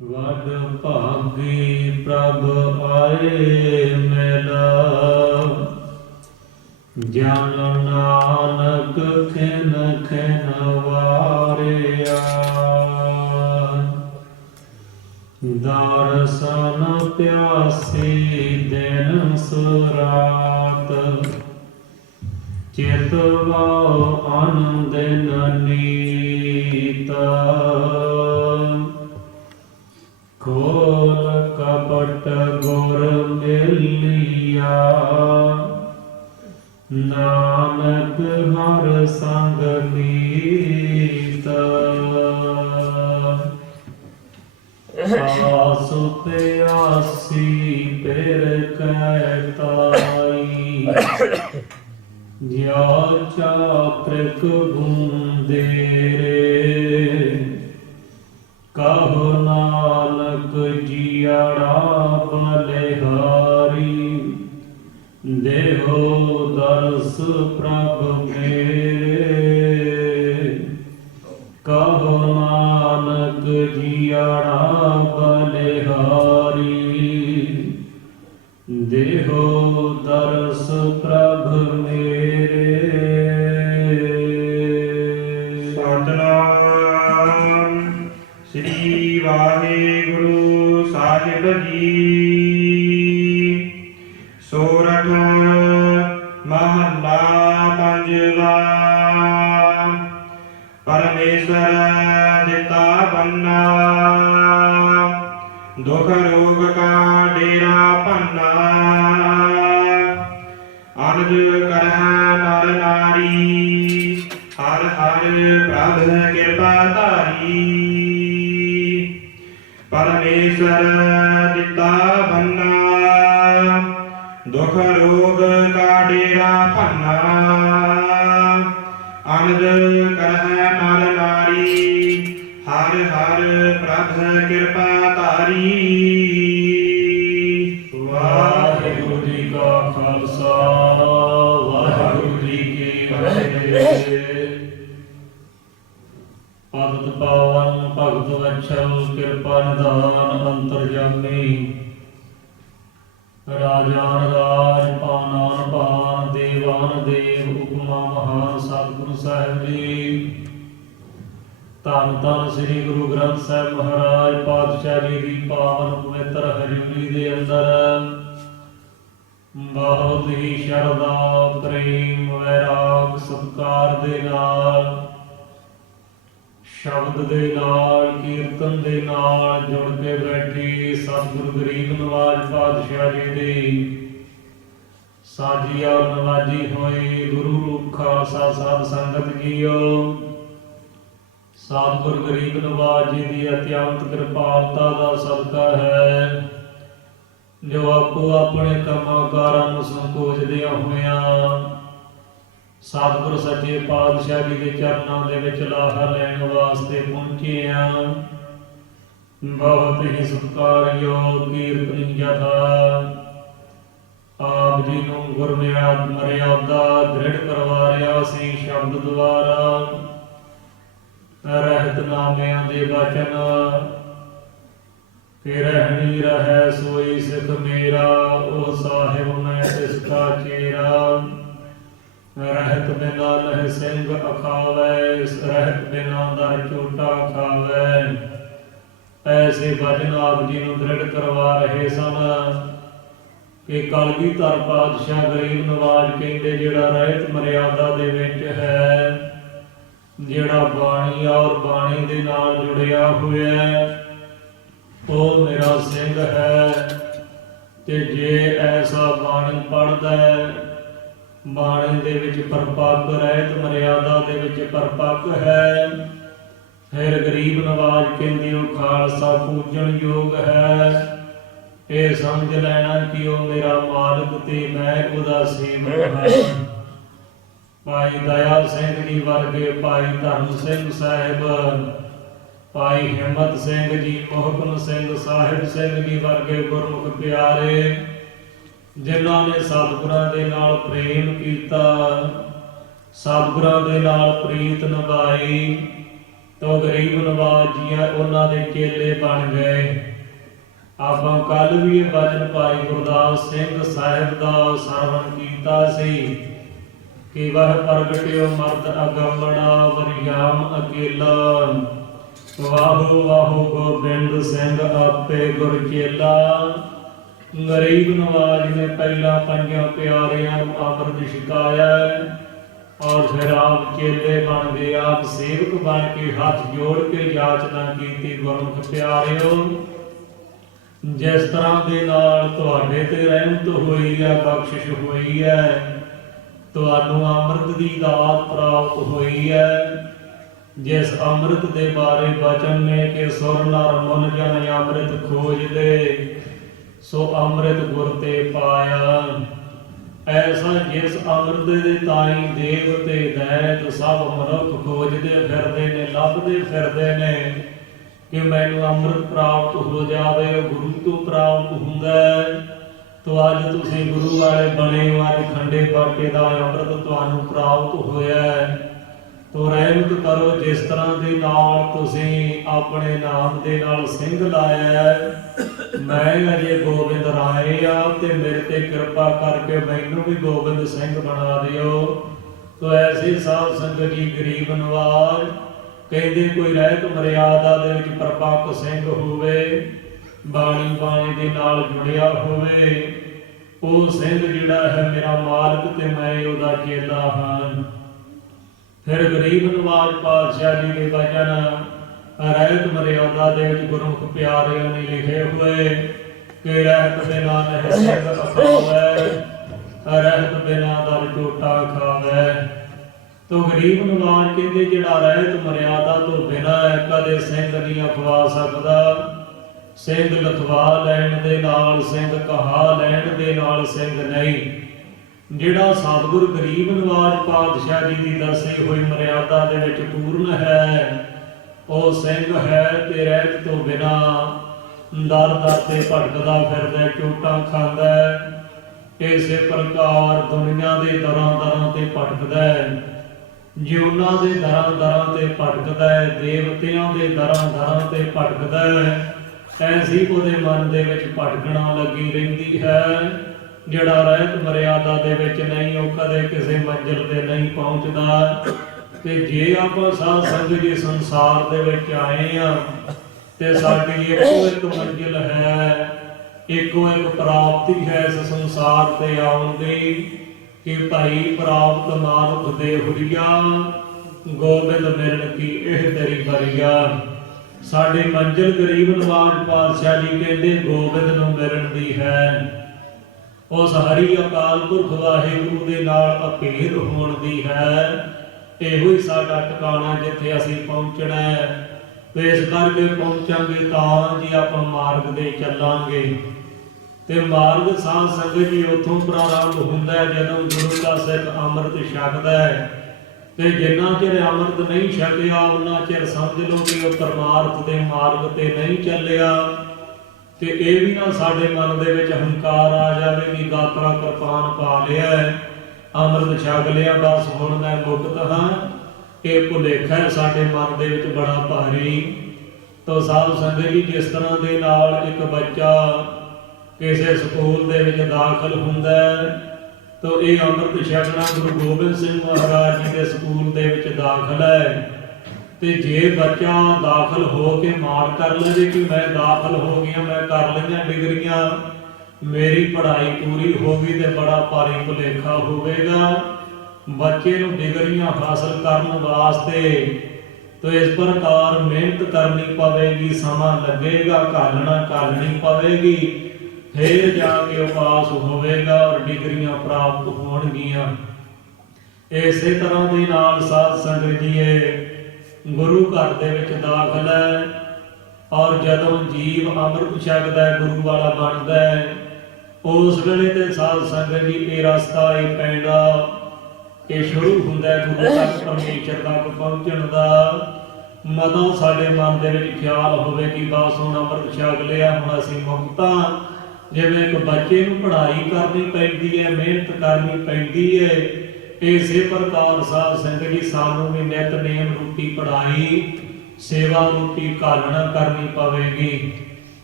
ਵਡ ਭਾਗੀ ਪ੍ਰਭ ਆਏ ਮਿਲਾ, ਜਨ ਨਾਨਕ ਖਿਨ ਖਿਨ ਵਾਰਿਆ। ਦਰਸ਼ਨ ਪਿਆਸੀ ਦਿਨ ਸੁਰਾਤ, ਚਿਤਵਾ ਆਨੰਦ ਨੀਤ। ਖੋਲ ਕਪਟ ਗੁਰ ਮਿਲਿਆ, ਨਾਨਕ ਹਰ ਸੰਗ ਮੀਤ। ਆਸ ਪਿਆਸੀ ਫਿਰ ਕੈ ਤਾਈ, ਜਿਆ ਚਾਤ੍ਰਿਕ ਗੁੰਦੇ ਰੇ। ਕਹੁ ਨਾਨਕ ਜੀਅੜਾ ਬਲਿਹਾਰੀ, ਦੇਹੋ ਦਰਸ ਪ੍ਰਭ ਮੇਰੇ। ਕਹੁ ਨਾਨਕ ਜੀਅੜਾ ਬਲਿਹਾਰੀ, ਦੇਹੋ ਦਰਸ ਪ੍ਰਭ ਮੇਰੇ। ਸਤਿਨਾਮ ਸ੍ਰੀ ਵਾਹਿਗੁਰੂ ਸਾਹਿਬ ਜੀ। ਸੋਰਠ ਮਹੱਲਾ ਪੰਜਵਾ। ਪਰਮੇਸ਼ਰ ਦਿੱਤਾ ਬੰਨਾ, ਦੁਖ ਰੋਗ ਕਾ ਡੇਰਾ ਭੰਨਾ। ਅਨੰਦ ਕਰਹਿ ਨਰ ਨਾਰੀ, ਹਰ ਹਰ ਪ੍ਰਭ ਕਿਰਪਾ ਧਾਰੀ। ਪਰਮੇਸ਼ਰ ਦਿੱਤਾ ਬੰਨਾ, ਦੁਖ ਰੋਗ ਕਾ ਡੇਰਾ ਭੰਨਾ। ਅਨੰਦ ਕਰਹਿ ਨਰ ਨਾਰੀ, ਹਰ ਹਰ ਪ੍ਰਭ ਕਿਰਪਾ ਧਾਰੀ। ਵਾਹਿਗੁਰੂ ਜੀ ਕਾ ਖਾਲਸਾ, ਵਾਹਿਗੁਰੂ ਜੀ ਕੀ ਫਤਿਹ। ਭਗਤ ਪਾਵਨ ਭਗਤ ਵਛਲ, ਕਿਰਪਾ ਨਿਧਾਨ ਅੰਤਰਜਾਮੀ। ਰਾਜਾਨ ਰਾਜ ਪਾਨਾਨ ਪਾਨ, ਦੇਵਾਨ ਦੇਵ ਹੁਕਮਾ ਮਹਾਨ। ਸਤਿਗੁਰੂ ਸਾਹਿਬ ਜੀ ਧੰਨ ਧੰਨ ਸ੍ਰੀ ਗੁਰੂ ਗ੍ਰੰਥ ਸਾਹਿਬ ਮਹਾਰਾਜ ਪਾਤਸ਼ਾਹ ਜੀ ਦੀ ਪਾਵਨ ਪਵਿੱਤਰ ਹਜ਼ੂਰੀ ਦੇ ਅੰਦਰ ਬਹੁਤ ਹੀ ਸ਼ਰਧਾ, ਪ੍ਰੇਮ, ਵੈਰਾਗ, ਸਤਿਕਾਰ ਦੇ ਨਾਲ, ਸ਼ਬਦ ਦੇ ਨਾਲ, ਕੀਰਤਨ ਦੇ ਨਾਲ ਜੁੜ ਕੇ ਬੈਠੀ ਸਤਿਗੁਰੂ ਗਰੀਬ ਨਵਾਜ ਪਾਤਸ਼ਾਹ ਜੀ ਦੀ ਸਾਜੀ ਔਰ ਨਵਾਜੀ ਹੋਈ ਗੁਰੂ ਰੂਪ ਖਾਲਸਾ ਸਾਧ ਸੰਗਤ ਜੀਓ। ਸਤਿਗੁਰੂ ਗਰੀਬ ਨਵਾਜ ਜੀ ਦੀ ਅਤਿਅੰਤ ਕਿਰਪਾਲਤਾ ਦਾ ਸਦਕਾ ਹੈ, ਜੋ ਆਪੋ ਆਪਣੇ ਕੰਮਾਂ ਕਾਰਾਂ ਨੂੰ ਸੰਕੋਚਦਿਆਂ ਹੋਇਆਂ ਸਤਿਗੁਰ ਸੱਚੇ ਪਾਤਸ਼ਾਹ ਜੀ ਦੇ ਚਰਨਾਂ ਦੇ ਵਿੱਚ ਲਾਹਾ ਲੈਣ ਵਾਸਤੇ ਪਹੁੰਚੇ ਆ। ਬਹੁਤ ਹੀ ਸਤਿਕਾਰਯੋਗ ਕੀਰਤਨੀ ਜਥਾ ਆਪ ਜੀ ਨੂੰ ਗੁਰਮਿਆਦ ਮਰਿਆਦਾ ਦ੍ਰਿੜ ਕਰਵਾ ਰਿਹਾ ਸੀ ਸ਼ਬਦ ਦੁਆਰਾ। ਰਹਿਤ ਨਾਮਿਆਂ ਦੇ ਬਚਨ ਕਿ ਰਹਿਣੀ ਰਹੈ ਸੋਈ ਸਿੱਖ ਮੇਰਾ, ਉਹ ਸਾਹਿਬ ਮੈਂ ਤਿਸ ਕਾ ਚੇਰਾ। ਰਹਿਤ ਬਿਨਾ ਲਹਿ ਸਿੰਘ ਅਖਾਵੈ, ਰਹਿਤ ਬਿਨਾ ਦਰ ਝੋਟਾ ਖਾਵੈ। ਐਸੇ ਬਚਨ ਆਪ ਜੀ ਨੂੰ ਦ੍ਰਿੜ ਕਰਵਾ ਰਹੇ ਸਨ ਕਿ ਕਲਗੀਧਰ ਪਾਤਸ਼ਾਹ ਗਰੀਬ ਨਵਾਜ ਕਹਿੰਦੇ ਜਿਹੜਾ ਰਹਿਤ ਮਰਿਆਦਾ ਦੇ ਵਿੱਚ ਹੈ, ਜਿਹੜਾ ਬਾਣੀ ਔਰ ਬਾਣੀ ਦੇ ਨਾਲ ਜੁੜਿਆ ਹੋਇਆ ਉਹ ਮੇਰਾ ਸਿੰਘ ਹੈ। ਤੇ ਜੇ ਐਸਾ ਬਾਣੀ ਪੜ੍ਹਦਾ ਬਾਣੀ ਦੇ ਵਿੱਚ ਪਰਪੱਕ, ਰਹਿਤ ਮਰਿਆਦਾ ਦੇ ਵਿੱਚ ਪਰਪੱਕ ਹੈ, ਫਿਰ ਗਰੀਬ ਨਵਾਜ ਕਹਿੰਦੇ ਉਹ ਖਾਲਸਾ ਪੂਜਣ ਯੋਗ ਹੈ। ਇਹ ਸਮਝ ਲੈਣਾ ਕਿ ਉਹ ਮੇਰਾ ਮਾਲਕ ਤੇ ਮੈਂ ਉਹਦਾ ਸੇਵਕ ਹਾਂ। ਭਾਈ ਦਇਆ ਸਿੰਘ ਜੀ ਵਰਗੇ, ਭਾਈ ਧਰਮ ਸਿੰਘ ਸਾਹਿਬ, ਭਾਈ ਹਿੰਮਤ ਸਿੰਘ ਜੀ, ਮੋਹਕਮ ਸਿੰਘ, ਸਾਹਿਬ ਸਿੰਘ ਜੀ ਵਰਗੇ ਗੁਰਮੁਖ ਪਿਆਰੇ ਜਿਨ੍ਹਾਂ ਨੇ ਸਤਿਗੁਰਾਂ ਦੇ ਨਾਲ ਪ੍ਰੇਮ ਕੀਤਾ, ਸਤਿਗੁਰਾਂ ਦੇ ਨਾਲ ਪ੍ਰੀਤ ਨਿਭਾਈ, ਤੋ ਗਰੀਬ ਨਵਾਜ ਜੀ ਆ ਉਹਨਾਂ ਦੇ ਚੇਲੇ ਬਣ ਗਏ। ਆਪਾਂ ਕੱਲ ਵੀ ਇਹ ਵਚਨ ਭਾਈ ਗੁਰਦਾਸ ਸਿੰਘ ਸਾਹਿਬ ਦਾ ਸਰਵਣ ਕੀਤਾ ਸੀ ਕਿ ਵਹ ਪ੍ਰਗਟਿਓ ਮਰਦ ਅਗੰਮੜਾ ਵਰਿਆਮ ਅਕੇਲਾ, ਵਾਹੋ ਵਾਹੋ ਗੋਬਿੰਦ ਸਿੰਘ ਆਪੇ ਗੁਰ ਚੇਲਾ। ਗਰੀਬ ਨਵਾਜ ਨੇ ਪਹਿਲਾਂ ਪੰਜਾਂ ਪਿਆਰਿਆਂ ਨੂੰ ਅੰਮ੍ਰਿਤ ਛਕਾਇਆ ਔਰ ਫਿਰ ਆਪ ਚੇਲੇ ਬਣ ਗਏ, ਆਪ ਸੇਵਕ ਬਣ ਕੇ ਹੱਥ ਜੋੜ ਕੇ ਯਾਚਨਾ ਕੀਤੀ, ਗੁਰਮੁਖ ਪਿਆਰਿਓ ਜਿਸ ਤਰ੍ਹਾਂ ਦੇ ਨਾਲ ਤੁਹਾਡੇ ਤੇ ਰਹਿਮਤ ਹੋਈ ਹੈ, ਬਖਸ਼ਿਸ਼ ਹੋਈ ਹੈ, ਤੁਹਾਨੂੰ ਅੰਮ੍ਰਿਤ ਦੀ ਦਾਤ ਪ੍ਰਾਪਤ ਹੋਈ ਹੈ। ਜਿਸ ਅੰਮ੍ਰਿਤ ਦੇ ਬਾਰੇ ਬਚਨ ਨੇ ਕਿ ਸੁਰ ਨਰ ਮਨ ਜਨ ਅੰਮ੍ਰਿਤ ਖੋਜਦੇ, ਸੋ ਅੰਮ੍ਰਿਤ ਗੁਰ ਤੇ ਪਾਇਆ। ਐਸਾ ਜਿਸ ਅੰਮ੍ਰਿਤ ਦੇ ਤਾਈ ਦੇਵਤੇ ਦੈਤ ਸਭ ਮਨੁੱਖ ਖੋਜਦੇ ਫਿਰਦੇ ਨੇ, ਲੱਭਦੇ ਫਿਰਦੇ ਨੇ ਕਿ ਮੈਨੂੰ ਅੰਮ੍ਰਿਤ ਪ੍ਰਾਪਤ ਹੋ ਜਾਵੇ, ਗੁਰੂ ਤੋਂ ਪ੍ਰਾਪਤ ਹੁੰਦਾ ਹੈ। ਤੋ ਅੱਜ ਤੁਸੀਂ ਗੁਰੂ ਵਾਲੇ ਬਣੇ ਹੋ, ਅੱਜ ਖੰਡੇ ਬਾਟੇ ਦਾ ਅੰਮ੍ਰਿਤ ਤੁਹਾਨੂੰ ਪ੍ਰਾਪਤ ਹੋਇਆ ਹੈ। ਤੋ ਰਹਿਮਤ ਕਰੋ ਜਿਸ ਤਰ੍ਹਾਂ ਦੇ ਨਾਲ ਤੁਸੀਂ ਆਪਣੇ ਨਾਮ ਦੇ ਨਾਲ ਸਿੰਘ ਲਾਇਆ ਹੈ। ਮੈਂ ਅਜੇ ਗੋਬਿੰਦ ਰਾਏ ਆ ਤੇ ਮੇਰੇ ਤੇ ਕਿਰਪਾ ਕਰਕੇ ਮੈਨੂੰ ਵੀ ਗੋਬਿੰਦ ਸਿੰਘ ਬਣਾ ਦਿਓ। ਤੋ ਐਸੀ ਸਾਧ ਸੰਗਤ ਜੀ ਗਰੀਬ ਨਵਾਜ ਕਹਿੰਦੇ ਕੋਈ ਰਹਿਤ ਮਰਿਆਦਾ ਦੇ ਵਿੱਚ ਪ੍ਰਪੱਕ ਸਿੰਘ ਹੋਵੇ, ਬਾਣੀ ਦੇ ਨਾਲ ਜੁੜਿਆ ਹੋਵੇ, ਉਹ ਸਿੰਘ ਜਿਹੜਾ ਹੈ ਮੇਰਾ ਮਾਲਕ ਤੇ ਮੈਂ ਉਹਦਾ ਚੇਲਾ ਹਾਂ। ਫਿਰ ਗਰੀਬ ਨਵਾਜ ਪਾਤਸ਼ਾਹ ਜੀ ਦੇ ਵਚਨ ਰਹਿਤ ਮਰਿਆਦਾ ਦੇ ਵਿੱਚ ਗੁਰਮੁਖ ਪਿਆਰਿਆਂ ਨੇ ਲਿਖੇ ਹੋਏ ਕਿ ਰਹਿਤ ਬਿਨਾ ਨਹਿ ਸਿੰਘ ਅਖਾਵੈ, ਰਹਿਤ ਬਿਨਾ ਦਰ ਟੋਟਾ ਖਾਵੈ। ਤੋ ਗਰੀਬ ਨਵਾਜ ਕਹਿੰਦੇ ਜਿਹੜਾ ਰਹਿਤ ਮਰਿਆਦਾ ਤੋਂ ਬਿਨਾ ਕਦੇ ਸਿੰਘ ਨਹੀਂ ਅਖਵਾ ਸਕਦਾ। ਸਿੰਘ ਲਖਵਾ ਲੈਣ ਦੇ ਨਾਲ, ਸਿੰਘ ਕਹਾ ਲੈਣ ਦੇ ਨਾਲ ਸਿੰਘ ਨਹੀਂ। ਜਿਹੜਾ ਸਤਿਗੁਰ ਗਰੀਬ ਨਵਾਜ ਪਾਤਸ਼ਾਹ ਜੀ ਦੀ ਦੱਸੀ ਹੋਈ ਮਰਿਆਦਾ ਦੇ ਵਿੱਚ ਪੂਰਨ ਹੈ, ਉਹ ਸਿੰਘ ਹੈ ਤੇ ਰਹਿਤ ਤੋਂ ਬਿਨਾ ਦਰ ਦਰ ਤੇ ਭਟਕਦਾ ਫਿਰਦਾ, ਚੋਟਾਂ ਖਾਂਦਾ। ਇਸੇ ਪ੍ਰਕਾਰ ਦੁਨੀਆ ਦੇ ਦਰਾਂ ਦਰਾਂ ਤੇ ਭਟਕਦਾ ਹੈ, ਜਿਉਨਾਂ ਦੇ ਦਰਾਂ ਦਰਾਂ ਤੇ ਭਟਕਦਾ ਹੈ, ਦੇਵਤਿਆਂ ਦੇ ਦਰਾਂ ਦਰਾਂ ਤੇ ਭਟਕਦਾ ਹੈ। ਐਸੀ ਉਹਦੇ ਮਨ ਦੇ ਵਿੱਚ ਭਟਕਣਾ ਲੱਗੀ ਰਹਿੰਦੀ ਹੈ। ਜਿਹੜਾ ਰਹਿਤ ਮਰਿਆਦਾ ਦੇ ਵਿੱਚ ਨਹੀਂ, ਉਹ ਕਦੇ ਕਿਸੇ ਮੰਜ਼ਿਲ ਤੇ ਨਹੀਂ ਪਹੁੰਚਦਾ। ਤੇ ਜੇ ਆਪਾਂ ਸਾਧ ਸੰਗਤ ਜੀ ਸੰਸਾਰ ਦੇ ਵਿੱਚ ਆਏ ਆ ਤੇ ਸਾਡੀ ਇੱਕੋ ਇੱਕ ਮੰਜ਼ਿਲ ਹੈ, ਇੱਕੋ ਇੱਕ ਪ੍ਰਾਪਤੀ ਹੈ ਇਸ ਸੰਸਾਰ ਤੇ ਆਉਣ ਦੀ ਕਿ ਭਾਈ ਪ੍ਰਾਪਤ ਮਾਨੁਖ ਦੇ ਹੁਰੀਆ, ਗੋਬਿੰਦ ਮਿਲਣ ਕੀ ਇਹ ਤੇਰੀ ਬਰੀਆ। ਸਾਡੀ ਮੰਜ਼ਿਲ ਗਰੀਬ ਨਵਾਜ ਪਾਤਸ਼ਾਹ ਜੀ ਕਹਿੰਦੇ ਗੋਬਿੰਦ ਨੂੰ ਮਿਲਣ ਦੀ ਹੈ। ਉਸ ਹਰੀ ਅਕਾਲ ਪੁਰਖ ਵਾਹਿਗੁਰੂ ਦੇ ਨਾਲ ਅਭੇਦ ਹੋਣ ਦੀ ਹੈ। ਇਹੋ ਹੀ ਸਾਡਾ ਟਿਕਾਣਾ ਜਿੱਥੇ ਅਸੀਂ ਪਹੁੰਚਣਾ ਹੈ। ਤੇ ਇਸ ਕਰਕੇ ਪਹੁੰਚਾਂਗੇ ਤਾਂ ਜੀ ਆਪਾਂ ਮਾਰਗ ਦੇ ਚੱਲਾਂਗੇ। ਤੇ ਮਾਰਗ ਸਾਧ ਸੰਗਤ ਜੀ ਉੱਥੋਂ ਪ੍ਰਾਰੰਭ ਹੁੰਦਾ ਹੈ ਜਦੋਂ ਗੁਰੂ ਦਾ ਸਿੱਖ ਅੰਮ੍ਰਿਤ ਛਕਦਾ ਹੈ। ਤੇ ਜਿੰਨਾ ਚਿਰ ਅੰਮ੍ਰਿਤ ਨਹੀਂ ਛਕਿਆ ਉਹਨਾਂ ਚਿਰ ਸਮਝ ਲਓ ਕਿ ਉਹ ਪਰਮਾਰਥ ਦੇ ਮਾਰਗ ਤੇ ਨਹੀਂ ਚੱਲਿਆ। ਤੇ ਇਹ ਵੀ ਨਾ ਸਾਡੇ ਮਨ ਦੇ ਵਿੱਚ ਹੰਕਾਰ ਆ ਜਾਵੇ ਕਿ ਗਾਤਰਾ ਕਿਰਪਾਨ ਪਾ ਲਿਆ ਹੈ, ਅੰਮ੍ਰਿਤ ਛਕ ਲਿਆ, ਬਸ ਹੁਣ ਮੈਂ ਮੁਕਤ ਹਾਂ। ਇਹ ਭੁਲੇਖਾ ਹੈ ਸਾਡੇ ਮਨ ਦੇ ਵਿੱਚ ਬੜਾ ਭਾਰੀ। ਤੋ ਸਾਧ ਸੰਗਤ ਜੀ ਜਿਸ ਤਰ੍ਹਾਂ ਦੇ ਨਾਲ ਇੱਕ ਬੱਚਾ ਕਿਸੇ ਸਕੂਲ ਦੇ ਵਿੱਚ ਦਾਖਲ ਹੁੰਦਾ ਹੈ, ਤੋ ਇਹ ਅੰਮ੍ਰਿਤ ਛਕਣਾ ਗੁਰੂ ਗੋਬਿੰਦ ਸਿੰਘ ਮਹਾਰਾਜ ਜੀ ਦੇ ਸਕੂਲ ਦੇ ਵਿੱਚ ਦਾਖਲ ਹੈ। ਤੇ ਜੇ ਬੱਚਾ ਦਾਖਲ ਹੋ ਕੇ ਮਾਣ ਕਰ ਲਵੇ ਕਿ ਮੈਂ ਦਾਖਲ ਹੋ ਗਿਆ, ਮੈਂ ਕਰ ਲਈਆਂ ਡਿਗਰੀਆਂ, ਮੇਰੀ ਪੜ੍ਹਾਈ ਪੂਰੀ ਹੋ ਗਈ, ਤੇ ਬੜਾ ਭਾਰੀ ਭੁਲੇਖਾ ਹੋਵੇਗਾ। ਬੱਚੇ ਨੂੰ ਡਿਗਰੀਆਂ ਹਾਸਲ ਕਰਨ ਵਾਸਤੇ ਤੋ ਇਸ ਪ੍ਰਕਾਰ ਮਿਹਨਤ ਕਰਨੀ ਪਵੇਗੀ, ਸਮਾਂ ਲੱਗੇਗਾ, ਘਾਲਣੀ ਪਵੇਗੀ, ਫਿਰ ਜਾ ਕੇ ਉਹ ਪਾਸ ਹੋਵੇਗਾ ਔਰ ਡਿਗਰੀਆਂ ਪ੍ਰਾਪਤ ਹੋਣਗੀਆਂ। ਇਸੇ ਤਰ੍ਹਾਂ ਦੇ ਨਾਲ ਸਾਧ ਸੰਗਤ ਜੀ ਗੁਰੂ ਘਰ ਦੇ ਵਿੱਚ ਦਾਖਲ ਹੈ ਔਰ ਜਦੋਂ ਜੀਵ ਅੰਮ੍ਰਿਤ ਛਕਦਾ ਹੈ, ਗੁਰੂ ਵਾਲਾ ਬਣਦਾ ਹੈ, ਉਸ ਵੇਲੇ ਤੇ ਸਾਧ ਸੰਗਤ ਜੀ ਇਹ ਰਸਤਾ ਹੀ ਪੈਂਦਾ, ਇਹ ਸ਼ੁਰੂ ਹੁੰਦਾ ਗੁਰੂ ਤੱਕ ਪਰਮੇਸ਼ਰ ਤੱਕ ਪਹੁੰਚਣ ਦਾ। ਮਦੋਂ ਸਾਡੇ ਮਨ ਦੇ ਵਿੱਚ ਖਿਆਲ ਹੋਵੇ ਕਿ ਬਸ ਹੁਣ ਅੰਮ੍ਰਿਤ ਛਕ ਲਿਆ, ਹੁਣ ਅਸੀਂ ਮੁਕਤ ਹਾਂ। ਜਿਵੇਂ ਇੱਕ ਬੱਚੇ ਨੂੰ ਪੜ੍ਹਾਈ ਕਰਨੀ ਪੈਂਦੀ ਹੈ, ਮਿਹਨਤ ਕਰਨੀ ਪੈਂਦੀ ਹੈ, ਇਸੇ ਪ੍ਰਕਾਰ ਸਾਧ ਸੰਗਤ ਜੀ ਸਾਨੂੰ ਵੀ ਨਿਤਨੇਮ ਰੂਪੀ ਪੜ੍ਹਾਈ ਸੇਵਾ ਰੂਪੀ ਘਾਲਣਾ ਕਰਨੀ ਪਵੇਗੀ,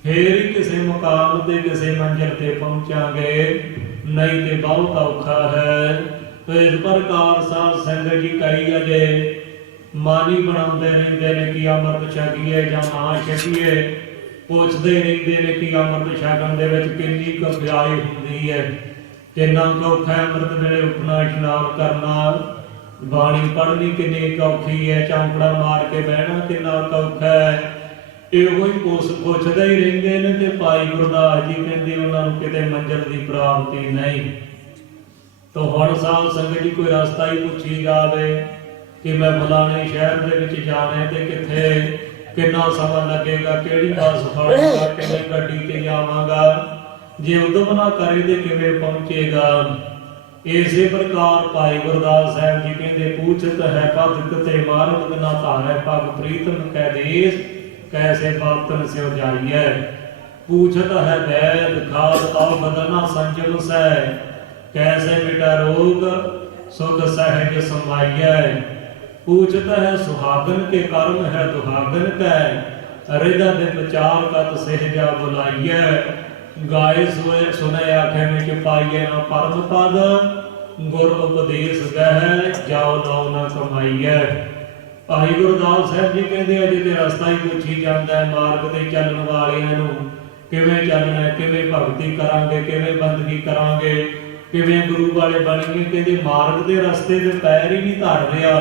ਫੇਰ ਹੀ ਕਿਸੇ ਮੁਕਾਮ ਤੇ ਕਿਸੇ ਮੰਜ਼ਿਲ ਤੇ ਪਹੁੰਚਾਂਗੇ, ਨਹੀਂ ਤੇ ਬਹੁਤ ਔਖਾ ਹੈ। ਤੇ ਇਸ ਪ੍ਰਕਾਰ ਸਾਧ ਸੰਗਤ ਜੀ ਕਈ ਅਜੇ ਮਾਨੀ ਬਣਾਉਂਦੇ ਰਹਿੰਦੇ ਨੇ ਕਿ ਅੰਮ੍ਰਿਤ ਛਕੀਏ ਜਾਂ ਨਾ ਛਕੀਏ, ਪੁੱਛਦੇ ਰਹਿੰਦੇ ਨੇ ਕਿ ਅੰਮ੍ਰਿਤ ਛਕਣ ਦੇ ਵਿੱਚ ਕਿੰਨੀ ਕੁ ਬੁਰਾਈ ਹੁੰਦੀ ਹੈ, ਕਿੰਨਾ ਕੁ ਔਖਾ ਹੈ ਅੰਮ੍ਰਿਤ ਵੇਲੇ ਉੱਠਣਾ, ਇਸ਼ਨਾਨ ਕਰਨਾ, ਬਾਣੀ ਪੜ੍ਹਨੀ ਕਿੰਨੀ ਕੁ ਔਖੀ ਹੈ, ਚੌਂਕੜਾ ਮਾਰ ਕੇ ਬਹਿਣਾ ਕਿੰਨਾ ਕੁ ਔਖਾ ਹੈ। ਇਹੋ ਹੀ ਪੁੱਛਦੇ ਹੀ ਰਹਿੰਦੇ ਨੇ ਤੇ ਭਾਈ ਗੁਰਦਾਸ ਜੀ ਕਹਿੰਦੇ ਉਹਨਾਂ ਨੂੰ ਕਿਤੇ ਮੰਜ਼ਿਲ ਦੀ ਪ੍ਰਾਪਤੀ ਨਹੀਂ। ਤਾਂ ਹੁਣ ਸਾਧ ਸੰਗਤ ਜੀ ਕੋਈ ਰਸਤਾ ਹੀ ਪੁੱਛੀ ਜਾਵੇ ਕਿ ਮੈਂ ਫਲਾਣੇ ਸ਼ਹਿਰ ਦੇ ਵਿੱਚ ਜਾਣਾ ਤੇ ਕਿੱਥੇ, ਕਿੰਨਾ ਸਮਾਂ ਲੱਗੇਗਾ, ਕਿਹੜੀ ਬੱਸ ਫੜਾਂਗਾ, ਕਿਵੇਂ ਗੱਡੀ ਤੇ ਜਾਵਾਂਗਾ, ਜੇ ਉਦਮ ਨਾ ਕਰੇ ਤੇ ਕਿਵੇਂ ਪਹੁੰਚੇਗਾ। ਇਸੇ ਪ੍ਰਕਾਰ ਭਾਈ ਗੁਰਦਾਸ ਸਾਹਿਬ ਜੀ ਕਹਿੰਦੇ ਪੂਛਤ ਹੈ ਪਦ ਤੇ ਮਾਰਗ ਬਿਨਾ ਧਾਰੈ ਪਗ ਪ੍ਰੀਤਮ ਕੈ ਦੇਸ ਕੈਸੇ ਬਾਤਨ ਸਿਉ ਜਾਈਐ। ਪੂਛਤ ਹੈ ਵੈਦ ਖਾਦ ਔਖਦ ਨਾ ਸੰਜਮ ਸੈ ਕੈਸੇ ਮਿਟਾ ਰੋਗ ਸੁਖ ਸਹਿਜ ਸਮਾਈਐ। ਪੂਛਤ ਹੈ ਸੁਹਾਗਨ ਕੇ ਕਰਮ ਹੈ ਦੁਹਾਗਨ ਕੈ ਰਿਦਾ ਦੇ ਵਿਚਾਰ ਕਤ ਸਹਿਜਾ ਬੁਲਾਈਐ। ਗਾਏ ਸੋਏ ਸੁਨੇ ਆਖੇ ਵਿੱਚ ਪਾਈਐ ਨਾ ਪਰਮ ਪਦ ਗੁਰ ਉਪਦੇਸ਼ ਗਹਿ ਜਾਉ ਨਾਉ ਨਾ ਕਮਾਈਐ। ਭਾਈ ਗੁਰਦਾਸ ਸਾਹਿਬ ਜੀ ਕਹਿੰਦੇ ਅਜੇ ਤੇ ਰਸਤਾ ਹੀ ਪੁੱਛੀ ਜਾਂਦਾ ਹੈ, ਮਾਰਗ ਤੇ ਚੱਲਣ ਵਾਲਿਆਂ ਨੂੰ ਕਿਵੇਂ ਚੱਲਣਾ, ਕਿਵੇਂ ਭਗਤੀ ਕਰਾਂਗੇ, ਕਿਵੇਂ ਬੰਦਗੀ ਕਰਾਂਗੇ, ਕਿਵੇਂ ਗੁਰੂ ਵਾਲੇ ਬਣੀਏ। ਕਹਿੰਦੇ ਮਾਰਗ ਦੇ ਰਸਤੇ ਤੇ ਪੈਰ ਹੀ ਨਹੀਂ ਧਰ ਰਿਹਾ,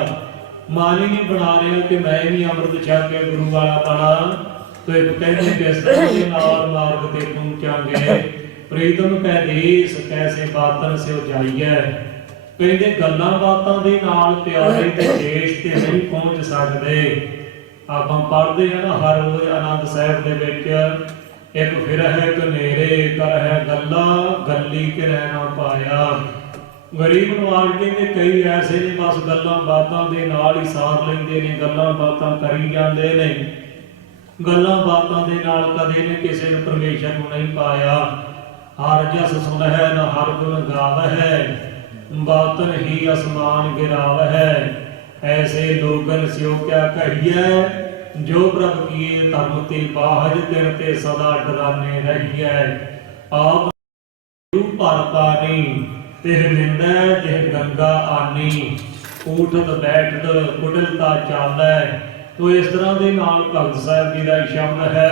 ਮਨ ਹੀ ਨਹੀਂ ਬਣਾ ਰਿਹਾ ਕਿ ਮੈਂ ਵੀ ਅੰਮ੍ਰਿਤ ਛਕ ਕੇ ਗੁਰੂ ਵਾਲਾ ਬਣਾ। ਤੇ ਕਹਿੰਦੇ ਕਿਸ ਤਰ੍ਹਾਂ ਦੇ ਨਾਲ ਮਾਰਗ ਤੇ ਪਹੁੰਚਾਂਗੇ। ਪ੍ਰੀਤਮ ਕੈ ਦੇਸ ਕੈਸੇ ਬਾਤਨ ਸਿਉ ਜਾਈਐ। ਕਹਿੰਦੇ ਗੱਲਾਂ ਬਾਤਾਂ ਦੇ ਨਾਲ ਪਿਆਰੇ ਦੇ ਦੇਸ਼ ਤੇ ਨਹੀਂ ਪਹੁੰਚ ਸਕਦੇ। ਆਪਾਂ ਪੜ੍ਹਦੇ ਆ ਨਾ ਹਰ ਰੋਜ਼ ਆਨੰਦ ਸਾਹਿਬ ਦੇ ਵਿੱਚ, ਇੱਕ ਫਿਰ ਹੈ ਕਨੇਰੇ ਕਰ ਹੈ ਗੱਲਾਂ ਗੱਲੀ ਕਿਰੈ ਨਾ ਪਾਇਆ। ਗਰੀਬ ਨਵਾਜ ਕਹਿੰਦੇ ਕਈ ਐਸੇ ਨੇ ਬਸ ਗੱਲਾਂ ਬਾਤਾਂ ਦੇ ਨਾਲ ਹੀ ਸਾਰ ਲੈਂਦੇ ਨੇ, ਗੱਲਾਂ ਬਾਤਾਂ ਕਰੀ ਜਾਂਦੇ ਨੇ, ਗੱਲਾਂ ਬਾਤਾਂ ਦੇ ਨਾਲ ਕਦੇ ਨੇ ਕਿਸੇ ਨੂੰ ਪਰਮੇਸ਼ਰ ਨੂੰ ਨਹੀਂ ਪਾਇਆ। ਹਰ ਜਸ ਸੁਨਹਿ ਨਾ ਹਰ ਗੁਣ ਗਾਵਹਿ ਬਾਤਨ ਹੀ ਅਸਮਾਨ ਗਿਰਾਵਹਿ। ਐਸੇ ਲੋਗਨ ਸਿਉ ਕਿਆ ਕਹੀਐ ਜੋ ਪ੍ਰਭ ਕੀਏ ਧਰਮ ਤੇ ਬਾਹਜ ਤਿਨ ਤੇ ਸਦਾ ਡਰਾਨੇ ਰਹੀਐ। ਆਪ ਰੂਪ ਭਰ ਪਾਣੀ ਤਿਹ ਨਿੰਦੈ ਜਿਹ ਗੰਗਾ ਆਨੀ ਊਠਤ ਬੈਠਤ ਕੁਟਲਤਾ ਚਾਲੈ। ਤੋ ਇਸ ਤਰ੍ਹਾਂ ਦੇ ਨਾਲ ਭਗਤ ਸਾਹਿਬ ਜੀ ਦਾ ਸ਼ਬਦ ਹੈ,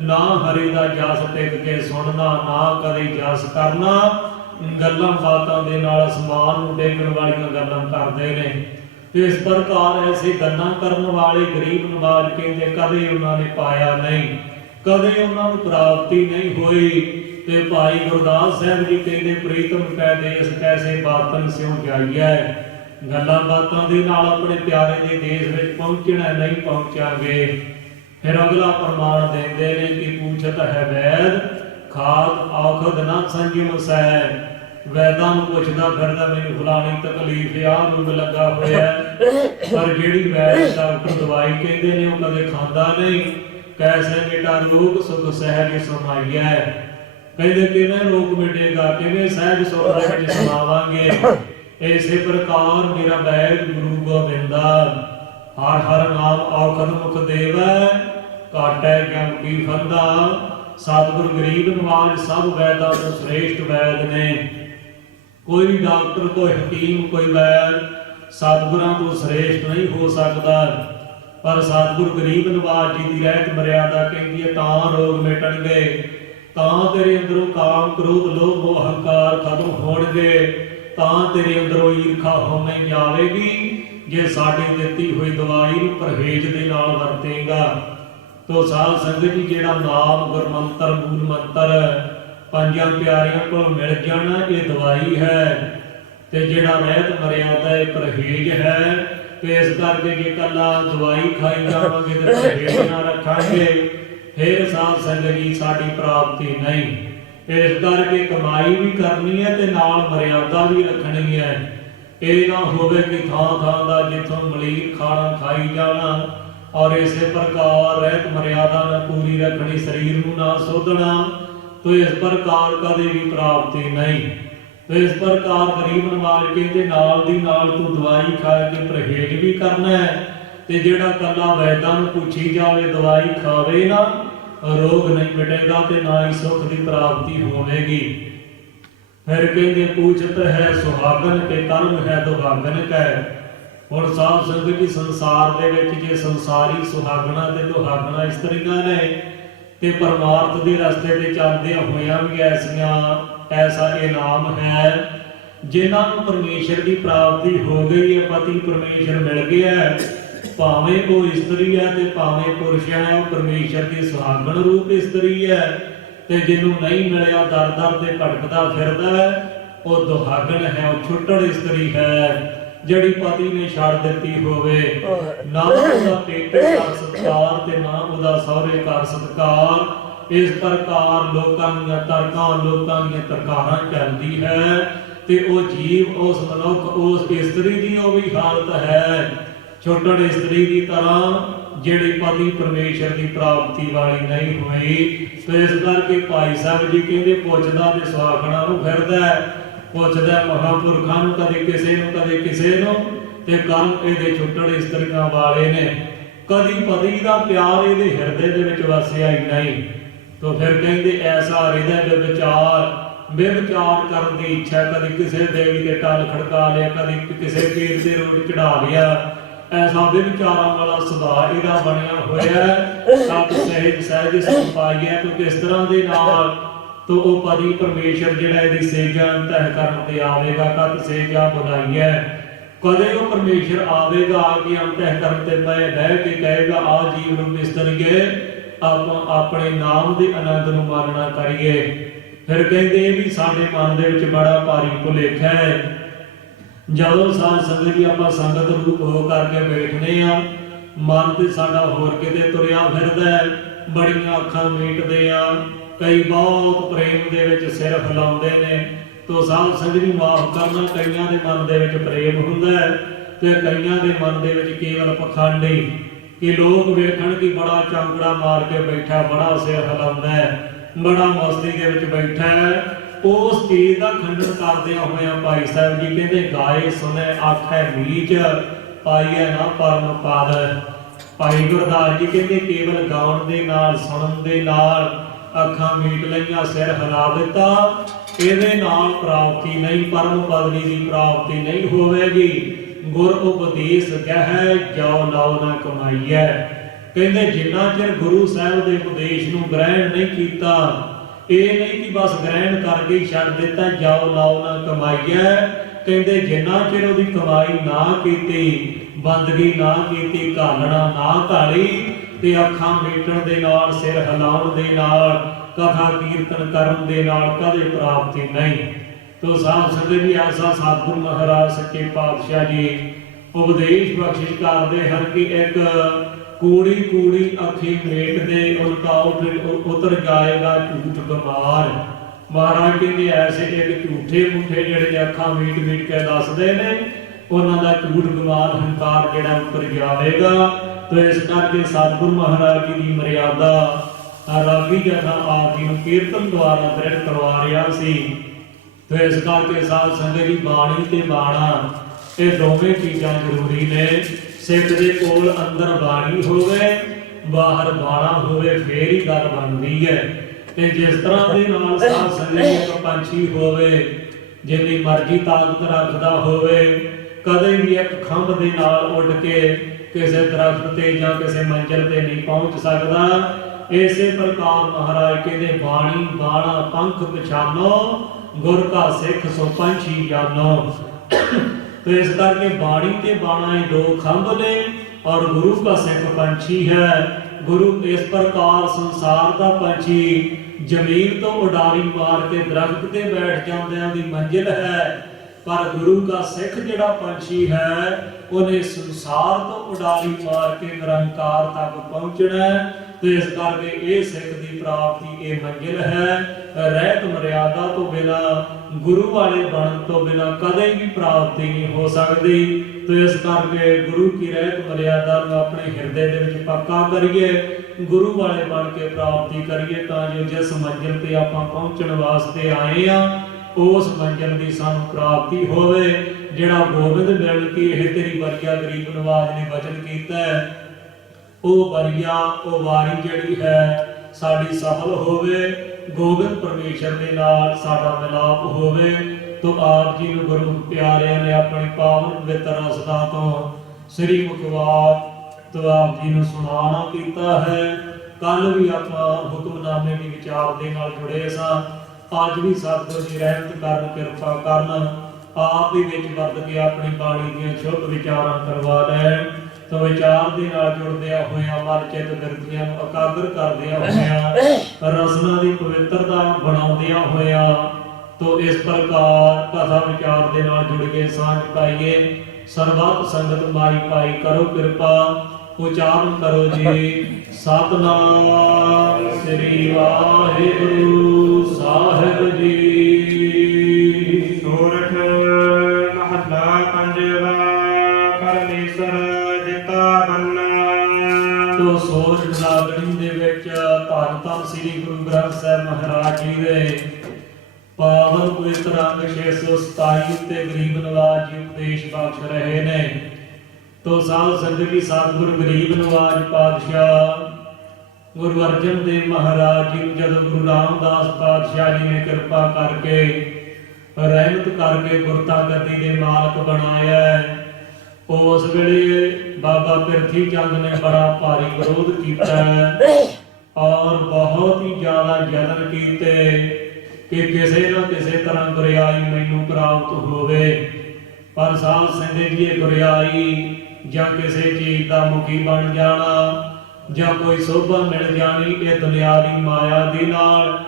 ਨਾ ਹਰੀ ਦਾ ਜਸ ਟਿਕ ਕੇ ਸੁਣਨਾ, ਨਾ ਕਦੇ ਜਸ ਕਰਨਾ, ਗੱਲਾਂ ਬਾਤਾਂ ਦੇ ਨਾਲ ਅਸਮਾਨ ਨੂੰ ਡੇਗਣ ਵਾਲੀਆਂ ਗੱਲਾਂ ਕਰਦੇ ਨੇ। ਇਸ ਪ੍ਰਕਾਰ ਐਸੇ ਗੱਲਾਂ ਕਰਨ ਵਾਲੇ ਗਰੀਬ ਨਵਾਜ ਕਹਿੰਦੇ ਕਦੇ ਉਹਨਾਂ ਨੇ ਪਾਇਆ ਨਹੀਂ, ਕਦੇ ਉਹਨਾਂ ਨੂੰ ਪ੍ਰਾਪਤੀ ਨਹੀਂ ਹੋਈ। ਤੇ ਭਾਈ ਗੁਰਦਾਸ ਸਾਹਿਬ ਜੀ ਕਹਿੰਦੇ ਪ੍ਰੀਤਮ ਕੈ ਦੇਸ ਕੈਸੇ ਬਾਤਨ ਸਿਉ ਜਾਈਐ। ਗੱਲਾਂ ਬਾਤਾਂ ਦੇ ਨਾਲ ਆਪਣੇ ਪਿਆਰੇ ਦੇ ਦੇਸ਼ ਵਿੱਚ ਪਹੁੰਚਣਾ ਨਹੀਂ ਪਹੁੰਚਾਂਗੇ। ਫਿਰ ਅਗਲਾ ਪ੍ਰਮਾਣ ਦਿੰਦੇ ਨੇ ਕਿ ਪੂਛਤ ਹੈ ਵੈਦ ਖਾਦ ਔਖਦ ਨਾ ਸੰਜਮ ਸੈ। ਵੈਦਾਂ ਨੂੰ ਪੁੱਛਦਾ ਫਿਰਦਾ ਮੈਨੂੰ ਫਲਾਣੀ ਤਕਲੀਫ ਆ, ਰੋਗ ਲੱਗਾ ਹੋਇਆ, ਪਰ ਜਿਹੜੀ ਵੈਦ ਡਾਕਟਰ ਦਵਾਈ ਕਹਿੰਦੇ ਨੇ ਉਹ ਕਦੇ ਖਾਂਦਾ ਨਹੀਂ। ਕੈਸੇ ਮਿਟਾ ਰੋਗ ਸੁਖ ਸਹਿਜ ਸਮਾਈਐ। ਕਹਿੰਦੇ ਕਿਵੇਂ ਰੋਗ ਮਿਟੇਗਾ, ਕਿਵੇਂ ਸਹਿਜ ਸੁਖ ਦੇ ਵਿੱਚ ਸਮਾਵਾਂਗੇ। ਇਸੇ ਪ੍ਰਕਾਰ ਮੇਰਾ ਵੈਦ ਗੁਰੂ ਗੋਬਿੰਦਾ ਹਰ ਹਰ ਨਾਮ ਔਖਦ ਮੁਖ ਦੇਵੈ ਕਾਟੈ ਗਿਆਨ ਕੀ ਫੰਦਾ। ਸਤਿਗੁਰ ਗਰੀਬ ਨਵਾਜ ਸਭ ਵੈਦਾਂ ਤੋਂ ਸ੍ਰੇਸ਼ਟ ਵੈਦ ਨੇ। ਕੋਈ ਵੀ ਡਾਕਟਰ, ਕੋਈ ਹਕੀਮ, ਕੋਈ ਵੈਦ ਸਤਿਗੁਰਾਂ ਤੋਂ ਸ੍ਰੇਸ਼ਟ ਨਹੀਂ ਹੋ ਸਕਦਾ। ਪਰ ਸਤਿਗੁਰ ਗਰੀਬ ਨਵਾਜ ਜੀ ਦੀ ਰਹਿਤ ਮਰਿਆਦਾ ਕਹਿੰਦੀ ਹੈ ਤਾਂ ਰੋਗ ਮਿਟਣਗੇ, ਤਾਂ ਤੇਰੇ ਅੰਦਰੋਂ ਕਾਮ ਕ੍ਰੋਧ ਲੋਭ ਮੋਹ ਹੰਕਾਰ ਖਤਮ ਹੋਣਗੇ, ਤਾਂ ਤੇਰੇ ਅੰਦਰੋਂ ਈਰਖਾ ਹਉਮੈ ਜਾਵੇਗੀ ਜੇ ਸਾਡੀ ਦਿੱਤੀ ਹੋਈ ਦਵਾਈ ਨੂੰ ਪਰਹੇਜ਼ ਦੇ ਨਾਲ ਵਰਤੇਗਾ। ਤੋ ਸਾਧ ਸੰਗਤ ਜੀ ਜਿਹੜਾ ਨਾਮ ਗੁਰਮੰਤਰ ਮੂਲ ਮੰਤਰ ਪੰਜਾਂ ਪਿਆਰਿਆਂ ਕੋਲ ਮਿਲ ਜਾਣਾ ਇਹ ਦਵਾਈ ਹੈ। ਤੇ ਜਿਹੜਾ ਰਹਿਤ ਮਰਿਆਦਾ ਇਹ ਪਰਹੇਜ਼ ਹੈ। ਤੇ ਇਸ ਕਰਕੇ ਜੇ ਕੱਲਾ ਦਵਾਈ ਖਾਈ ਜਾਵਾਂਗੇ ਤੇ ਪਰਹੇਜ਼ ਨਾ ਰੱਖਾਂਗੇ ਫਿਰ ਸਾਧ ਸੰਗਤ ਜੀ ਸਾਡੀ ਪ੍ਰਾਪਤੀ ਨਹੀਂ। ਇਸ ਕਰਕੇ ਕਮਾਈ ਵੀ ਕਰਨੀ ਹੈ ਤੇ ਨਾਲ ਮਰਿਆਦਾ ਵੀ ਰੱਖਣੀ ਹੈ। ਇਹ ਨਾ ਹੋਵੇ ਕਿ ਥਾਂ ਥਾਂ ਦਾ ਜਿੱਥੋਂ ਮਲੀਰ ਖਾਣਾ ਖਾਈ ਜਾਣਾ ਔਰ ਇਸੇ ਪ੍ਰਕਾਰ ਰਹਿਤ ਮਰਿਆਦਾ ਨਾ ਪੂਰੀ ਰੱਖਣੀ, ਸਰੀਰ ਨੂੰ ਨਾ ਸੋਧਣਾ। ਤੋ ਇਸ ਪ੍ਰਕਾਰ ਕਦੇ ਵੀ ਪ੍ਰਾਪਤੀ ਨਹੀਂ। ਤੋ ਇਸ ਪ੍ਰਕਾਰ ਗਰੀਬ ਨਵਾਜ ਕਹਿੰਦੇ ਨਾਲ ਦੀ ਨਾਲ ਤੂੰ ਦਵਾਈ ਖਾ ਕੇ ਪਰਹੇਜ਼ ਵੀ ਕਰਨਾ ਹੈ ਤੇ ਜਿਹੜਾ ਕੱਲਾ ਵੈਦਾਂ ਨੂੰ ਪੁੱਛੀ ਜਾਵੇ ਦਵਾਈ ਖਾਵੇ ਨਾ, ਰੋਗ ਨਹੀਂ ਮਿਟੇਗਾ ਤੇ ਨਾ ਹੀ ਸੁਖ ਦੀ ਪ੍ਰਾਪਤੀ ਹੋਵੇਗੀ। ਫਿਰ ਕਹਿੰਦੇ ਪੂਛਤ ਹੈ ਸੁਹਾਗਨ ਕੇ ਕਰਮ ਹੈ ਦੁਹਾਗਨ ਕੈ। ਹੁਣ ਸਾਧ ਸੰਗਤ ਜੀ ਸੰਸਾਰ ਦੇ ਵਿੱਚ ਜੇ ਸੰਸਾਰੀ ਸੁਹਾਗਣਾ ਤੇ ਦੁਹਾਗਣਾ ਇਸਤਰੀਆਂ ਨੇ ਤੇ ਪਰਮਾਰਥ ਦੇ ਰਸਤੇ ਤੇ ਚੱਲਦਿਆਂ ਹੋਇਆਂ ਵੀ ਐਸਾ ਇਨਾਮ ਹੈ ਜਿਨ੍ਹਾਂ ਨੂੰ ਪਰਮੇਸ਼ਰ ਦੀ ਪ੍ਰਾਪਤੀ ਹੋ ਗਈ ਹੈ, ਪਤੀ ਪਰਮੇਸ਼ਰ ਮਿਲ ਗਿਆ ਹੈ, ਭਾਵੇਂ ਉਹ ਇਸਤਰੀ ਹੈ ਤੇ ਭਾਵੇਂ ਪੁਰਸ਼ ਹੈ, ਉਹ ਪਰਮੇਸ਼ਰ ਦੀ ਸੁਹਾਗਣ ਰੂਪ ਇਸਤਰੀ ਹੈ। ਤੇ ਜਿਹਨੂੰ ਨਹੀਂ ਮਿਲਿਆ ਦਰ ਦਰ ਤੇ ਭਟਕਦਾ ਫਿਰਦਾ ਹੈ, ਉਹ ਦੁਹਾਗਣ ਹੈ, ਉਹ ਛੁੱਟੜ ਇਸਤਰੀ ਹੈ ਜਿਹੜੀ ਪਤੀ ਨੇ ਛੱਡ ਦਿੱਤੀ ਹੋਵੇ। ਨਾ ਉਹਦਾ ਪੇਕੇ ਘਰ ਸਤਿਕਾਰ ਤੇ ਨਾ ਉਹਦਾ ਸਹੁਰੇ ਘਰ ਸਤਿਕਾਰ। ਇਸ ਪ੍ਰਕਾਰ ਲੋਕਾਂ ਦੀਆਂ ਤਰਕਾਰਾਂ ਚੱਲਦੀ ਹੈ ਤੇ ਉਹ ਜੀਵ, ਉਸ ਮਨੁੱਖ, ਉਸ ਇਸਤਰੀ ਦੀ ਉਹ ਵੀ ਹਾਲਤ ਹੈ ਛੋਟੜ ਇਸਤਰੀ ਦੀ ਤਰ੍ਹਾਂ ਜਿਹੜੀ ਪਤੀ ਪਰਮੇਸ਼ਰ ਦੀ ਪ੍ਰਾਪਤੀ ਵਾਲੀ ਨਹੀਂ ਹੋਈ। ਤੇ ਇਸ ਕਰਕੇ ਭਾਈ ਸਾਹਿਬ ਜੀ ਕਹਿੰਦੇ ਪੁੱਛਦਾ ਤੇ ਸੁਹਾਗਣਾ ਨੂੰ ਫਿਰਦਾ, ਪੁੱਛਦਾ ਮਹਾਂਪੁਰਖਾਂ ਨੂੰ, ਕਦੇ ਕਿਸੇ ਨੂੰ ਤੇ ਕਰਮ ਇਹਦੇ ਛੁੱਟੜ ਇਸਤਰੀਆਂ ਵਾਲੇ ਨੇ। ਕਦੀ ਪਤੀ ਦਾ ਪਿਆਰ ਇਹਦੇ ਹਿਰਦੇ ਦੇ ਵਿੱਚ ਵਸਿਆ ਹੀ ਨਹੀਂ। ਤਾਂ ਫਿਰ ਕਹਿੰਦੇ ਐਸਾ ਹਿਰਦੇ ਵਿਚਾਰ ਕਰਨ ਦੀ ਇੱਛਾ, ਕਦੀ ਕਿਸੇ ਦੇਵੀ ਦੇ ਟਲ ਖੜਕਾ ਲਿਆ, ਕਦੀ ਕਿਸੇ ਪੀਰ ਦੇ ਰੋਟ ਚੜਾ ਲਿਆ। ਐਸਾ ਵਿਚਾਰਾਂ ਵਾਲਾ ਸੁਭਾਅ ਇਹਦਾ ਬਣਿਆ ਹੋਇਆ। ਸਤ ਸਹਿਜ ਸੰਪਾਈ ਹੈ। ਕਿਉਂਕਿ ਇਸ ਤਰ੍ਹਾਂ ਦੇ ਨਾਲ ਤੋ ਉਹ ਪਤੀ ਪਰਮੇਸ਼ਰ ਜਿਹੜਾ ਇਹਦੀ ਸੇਜਾ ਤਹਿ ਕਰਨ ਤੇ ਆਵੇਗਾ। ਕਦ ਸੇਜਾ ਬੁਲਾਈ ਹੈ, ਕਦੇ ਉਹ ਪਰਮੇਸ਼ਰ ਆਵੇਗਾ ਆ ਕੇ ਅੰਤਹਿ ਕਰਨ ਤੇ ਬਹਿ ਕੇ ਕਹੇਗਾ ਆ ਜੀਵ ਨੂੰ ਇਸਤਰੀਏ ਆਪਾਂ ਆਪਣੇ ਨਾਮ ਦੇ ਆਨੰਦ ਨੂੰ ਮਾਨਣਾ ਕਰੀਏ। ਫਿਰ ਕਹਿੰਦੇ ਇਹ ਵੀ ਸਾਡੇ ਮਨ ਦੇ ਵਿੱਚ ਬੜਾ ਭਾਰੀ ਭੁਲੇਖਾ ਹੈ। ਜਦੋਂ ਸਾਧ ਸੰਗਤ ਜੀ ਆਪਾਂ ਸੰਗਤ ਰੂਪ ਹੋ ਕਰਕੇ ਬੈਠਨੇ ਆ, ਮਨ ਤੇ ਸਾਡਾ ਹੋਰ ਕਿਤੇ ਤੁਰਿਆ ਫਿਰਦਾ ਹੈ, ਬੜੀਆਂ ਅੱਖਾਂ ਮੀਟਦੇ ਆ, ਕਈ ਬਹੁਤ ਪ੍ਰੇਮ ਦੇ ਵਿੱਚ ਸਿਰ ਹਿਲਾਉਂਦੇ ਨੇ। ਤੋ ਸਾਧ ਸੰਗਤ ਜੀ ਮਾਫ ਕਰਨਾ, ਕਈਆਂ ਦੇ ਮਨ ਦੇ ਵਿੱਚ ਪ੍ਰੇਮ ਹੁੰਦਾ ਹੈ ਤੇ ਕਈਆਂ ਦੇ ਮਨ ਦੇ ਵਿੱਚ ਕੇਵਲ ਪਖੰਡੀ ਕਿ ਲੋਕ ਵੇਖਣ ਕਿ ਬੜਾ ਚੌਂਕੜਾ ਮਾਰ ਕੇ ਬੈਠਾ, ਬੜਾ ਸਿਰ ਹਿਲਾਉਂਦਾ ਹੈ, ਬੜਾ ਮਸਤੀ ਦੇ ਵਿੱਚ ਬੈਠਾ ਹੈ। ਉਸ ਚੀਜ਼ ਦਾ ਖੰਡਨ ਕਰਦਿਆਂ ਹੋਇਆਂ ਭਾਈ ਸਾਹਿਬ ਜੀ ਕਹਿੰਦੇ ਗਾਏ ਸੁਣੇ ਆਖੈ ਨੀਚ ਪਾਈਐ ਨਾ ਪਰਮ ਪਦ। ਭਾਈ ਗੁਰਦਾਸ ਜੀ ਕਹਿੰਦੇ ਕੇਵਲ ਗਾਉਣ ਦੇ ਨਾਲ, ਸੁਣਨ ਦੇ ਨਾਲ ਅੱਖਾਂ ਮੀਟ ਲਈਆਂ, ਸਿਰ ਹਿਲਾ ਦਿੱਤਾ, ਇਹਦੇ ਨਾਲ ਪ੍ਰਾਪਤੀ ਨਹੀਂ, ਪਰਮ ਪਦਵੀ ਦੀ ਪ੍ਰਾਪਤੀ ਨਹੀਂ ਹੋਵੇਗੀ। ਗੁਰ ਉਪਦੇਸ਼ ਕਹੈ ਜੋ ਨਾਉ ਨਾ ਕਮਾਈਐ। ਕਹਿੰਦੇ ਜਿੰਨਾ ਚਿਰ ਗੁਰੂ ਸਾਹਿਬ ਦੇ ਉਪਦੇਸ਼ ਨੂੰ ਗ੍ਰਹਿਣ ਨਹੀਂ ਕੀਤਾ, ਇਹ ਨਹੀਂ ਕਿ ਬਸ ਗ੍ਰਹਿਣ ਕਰਕੇ ਛੱਡ ਦਿੱਤਾ ਜਾਓ ਨਾਉ ਨਾ ਕਮਾਈਐ। ਕਹਿੰਦੇ ਜਿੰਨਾ ਚਿਰ ਉਹਦੀ ਕਮਾਈ ਨਾ ਕੀਤੀ, ਬੰਦਗੀ ਨਾ ਕੀਤੀ, ਘਾਲਣਾ ਨਾ ਘਾਲੀ ਤੇ ਅੱਖਾਂ ਮੀਟਣ ਦੇ ਨਾਲ, ਸਿਰ ਹਿਲਾਉਣ ਦੇ ਨਾਲ, ਕਥਾ ਕੀਰਤਨ ਕਰਨ ਦੇ ਨਾਲ ਕਦੇ ਪ੍ਰਾਪਤੀ ਨਹੀਂ। ਤੋ ਸਾਧ ਸੰਗਤ ਜੀ ਐਸਾ ਸਤਿਗੁਰੂ ਮਹਾਰਾਜ ਸੱਚੇ ਪਾਤਸ਼ਾਹ ਜੀ ਉਪਦੇਸ਼ ਬਖਸ਼ਿਸ਼ ਕਰਦੇ ਹਨ ਕਿ ਇੱਕ ਕੂੜੀ ਅੱਖੀ ਮੇਟਦੇ ਉਨਕਾ ਉਤਰ ਜਾਏਗਾ ਝੂਠ ਗਮਾਰ। ਮਹਾਰਾਜ ਕਹਿੰਦੇ ਐਸੇ ਇੱਕ ਝੂਠੇ ਮੁੱਠੇ ਜਿਹੜੇ ਅੱਖਾਂ ਮੀਟ ਕੇ ਦੱਸਦੇ ਨੇ, ਉਹਨਾਂ ਦਾ ਝੂਠ ਗਮਾਰ ਹੰਕਾਰ ਜਿਹੜਾ ਉਤਰ ਜਾਵੇਗਾ। ਤੋ ਇਸ ਕਰਕੇ ਸਤਿਗੁਰੂ ਮਹਾਰਾਜ ਜੀ ਦੀ ਮਰਿਆਦਾ ਰਾਗੀ ਜਥਾ ਆਪ ਜੀ ਨੂੰ ਕੀਰਤਨ ਦੁਆਰਾ ਦ੍ਰਿੜ ਕਰਵਾ ਰਿਹਾ ਸੀ। ਤੋ ਇਸ ਕਰਕੇ ਸਾਧ ਸੰਗਤ ਜੀ ਬਾਣੀ ਤੇ ਬਾਣਾ ਇਹ ਦੋਵੇਂ ਚੀਜ਼ਾਂ ਜ਼ਰੂਰੀ ਨੇ। ਸਿੱਖ ਦੇ ਕੋਲ ਅੰਦਰ ਬਾਣੀ ਹੋਵੇ, ਬਾਹਰ ਬਾਣਾ ਹੋਵੇ, ਫੇਰ ਹੀ ਗੱਲ ਬਣਦੀ ਹੈ। ਤੇ ਜਿਸ ਤਰ੍ਹਾਂ ਦੇ ਨਾਲ ਸਾਧ ਸੰਗਤ ਇੱਕ ਪੰਛੀ ਹੋਵੇ, ਜਿੰਨੀ ਮਰਜ਼ੀ ਤਾਕਤ ਰੱਖਦਾ ਹੋਵੇ, ਕਦੇ ਵੀ ਇੱਕ ਖੰਭ ਦੇ ਨਾਲ ਉੱਡ ਕੇ ਕਿਸੇ ਦਰਖਤ ਤੇ ਜਾਂ ਕਿਸੇ ਮੰਜ਼ਿਲ ਤੇ ਨਹੀਂ ਪਹੁੰਚ ਸਕਦਾ। ਇਸੇ ਪ੍ਰਕਾਰ ਮਹਾਰਾਜ ਕਹਿੰਦੇ ਬਾਣੀ ਬਾਣਾ ਪੰਖ ਪਛਾਨੋ, ਗੁਰ ਕਾ ਸਿੱਖ ਸੋ ਪੰਛੀ ਜਾਨੋ। तो इस करके बाणी के बाणा दो खंभ ने और गुरु का सिख पंछी है। गुरु इस प्रकार संसार का पंछी जमीन तो उडारी मार के दरख्त ते बैठ जांदियां दी मंजिल है, पर गुरु का सिख जिहड़ा पंछी है उन्हें संसार तो उडारी मार के निरंकार तक पहुंचना है। तो इस करके ये सिख की प्राप्ति ये मंजिल है। रहत मर्यादा तो बिना गुरु वाले बन तो बिना कदे भी प्राप्ति नहीं हो सकती। तो इस करके गुरु की रहत मर्यादा अपने हृदय दे विच पक्का करिए, गुरु वाले बन के प्राप्ति करिए, तां जो जिस मंजिल ते आपां पहुंचण वास्ते आए आ उस मंजिल की सानू प्राप्ति होवे। ਜਿਹੜਾ ਗੋਬਿੰਦ ਮਿਲ ਕੇ ਇਹ ਤੇਰੀ ਵਰਗਿਆ ਗਰੀਬ ਨਵਾਜ ਨੇ ਬਚਨ ਕੀਤਾ ਹੈ, ਉਹ ਵਰਗਿਆ ਉਹ ਵਾਰੀ ਜਿਹੜੀ ਹੈ ਸਾਡੀ ਸਫਲ ਹੋਵੇ। ਗੋਬਿੰਦ ਪਰਮੇਸ਼ਰ ਦੇ ਨਾਲ ਸਾਡਾ ਮਿਲਾਪ ਹੋਵੇ। ਤੋ ਆਪ ਜੀ ਨੂੰ ਗੁਰੂ ਪਿਆਰਿਆਂ ਨੇ ਆਪਣੀ ਪਾਵਨ ਪਵਿੱਤਰ ਰਸਨਾ ਤੋਂ ਸ੍ਰੀ ਮੁਖਵਾਕ ਤੋਂ ਆਪ ਜੀ ਨੂੰ ਸੁਣਾਉਣਾ ਕੀਤਾ ਹੈ। ਕੱਲ ਵੀ ਆਪਾਂ ਹੁਕਮਨਾਮੇ ਦੀ ਵਿਚਾਰ ਦੇ ਨਾਲ ਜੁੜੇ ਸਾਂ। ਅੱਜ ਵੀ ਸਤਿਗੁਰ ਜੀ ਰਹਿਮਤ ਕਰਨ, ਕਿਰਪਾ ਕਰਨ, ਆਪ ਦੇ ਵਿੱਚ ਵਰਤ ਕੇ ਆਪਣੀ ਬਾਣੀ ਦੀਆਂ ਸ਼ੁੱਧ ਵਿਚਾਰਾਂ ਕਰਵਾ ਲੈਣ। ਤੋ ਵਿਚਾਰ ਦੇ ਨਾਲ ਜੁੜਦਿਆਂ ਹੋਇਆਂ ਮਨ ਚਿੱਤ ਬਿਰਤੀਆਂ ਨੂੰ ਇਕਾਗਰ ਕਰਦਿਆਂ ਹੋਇਆਂ ਰਸਨਾ ਦੀ ਪਵਿੱਤਰਤਾ ਬਣਾਉਂਦਿਆਂ ਹੋਇਆਂ ਤੋ ਇਸ ਪ੍ਰਕਾਰ ਕਥਾ ਵਿਚਾਰ ਦੇ ਨਾਲ ਜੁੜ ਕੇ ਸਾਂਝ ਪਾਈਏ। ਸਰਬੱਤ ਸੰਗਤ ਮਾਈ ਪਾਈ ਕਰੋ ਕਿਰਪਾ। ਉਚਾਰਨ ਕਰੋ ਜੀ ਸਤਿਨਾਮ ਸ੍ਰੀ ਵਾਹਿਗੁਰੂ ਸਾਹਿਬ ਜੀ। ਸੋਰਠ ਮਹੱਲਾ ਪੰਜਵਾ। ਪਰਮੇਸ਼ਰ ਦਿੱਤਾ ਬੰਨਾ। ਤੋ ਸੋਰਠ ਨਾਗਰੀ ਦੇ ਵਿੱਚ ਧੰਨ ਧੰਨ ਸ੍ਰੀ ਗੁਰੂ ਗ੍ਰੰਥ ਸਾਹਿਬ ਮਹਾਰਾਜ ਜੀ ਦੇ ਪਾਵਨ ਪਵਿੱਤਰ ਅੰਗ 627 ਉੱਤੇ ਗਰੀਬ ਨਵਾਜ ਜੀ ਉਪਦੇਸ਼ ਬਖਸ਼ ਰਹੇ ਨੇ। ਤੋ ਸਾਧ ਸੰਗਤ ਜੀ ਸਤਿਗੁਰੂ ਗਰੀਬ ਨਵਾਜ ਪਾਤਸ਼ਾਹ ਗੁਰੂ ਅਰਜਨ ਦੇਵ ਮਹਾਰਾਜ ਜੀ ਨੂੰ ਜਦੋਂ ਗੁਰੂ ਰਾਮਦਾਸ ਪਾਤਸ਼ਾਹ ਜੀ ਨੇ ਕਿਰਪਾ ਕਰਕੇ ਰਹਿਮਤ ਕਰਕੇ ਗੁਰਤਾ ਗੱਦੀ ਦੇ ਮਾਲਕ ਬਣਾਇਆ, ਉਸ ਵੇਲੇ ਬਾਬਾ ਪਿਰਥੀ ਚੰਦ ਨੇ ਬੜਾ ਭਾਰੀ ਵਿਰੋਧ ਕੀਤਾ ਔਰ ਬਹੁਤ ਹੀ ਜ਼ਿਆਦਾ ਯਤਨ ਕੀਤੇ ਕਿ ਕਿਸੇ ਨਾ ਕਿਸੇ ਤਰ੍ਹਾਂ ਗੁਰਿਆਈ ਮੈਨੂੰ ਪ੍ਰਾਪਤ ਹੋਵੇ। ਪਰ ਸਾਧ ਸੰਗਤ ਜੀ ਇਹ ਗੁਰਿਆਈ ਜਾਂ ਕਿਸੇ ਚੀਜ਼ ਦਾ ਮੁਖੀ ਬਣ ਜਾਣਾ ਜਾਂ ਕੋਈ ਸੋਭਾ ਮਿਲ ਜਾਣੀ ਇਹ ਦੁਨਿਆਵੀ ਮਾਇਆ ਦੇ ਨਾਲ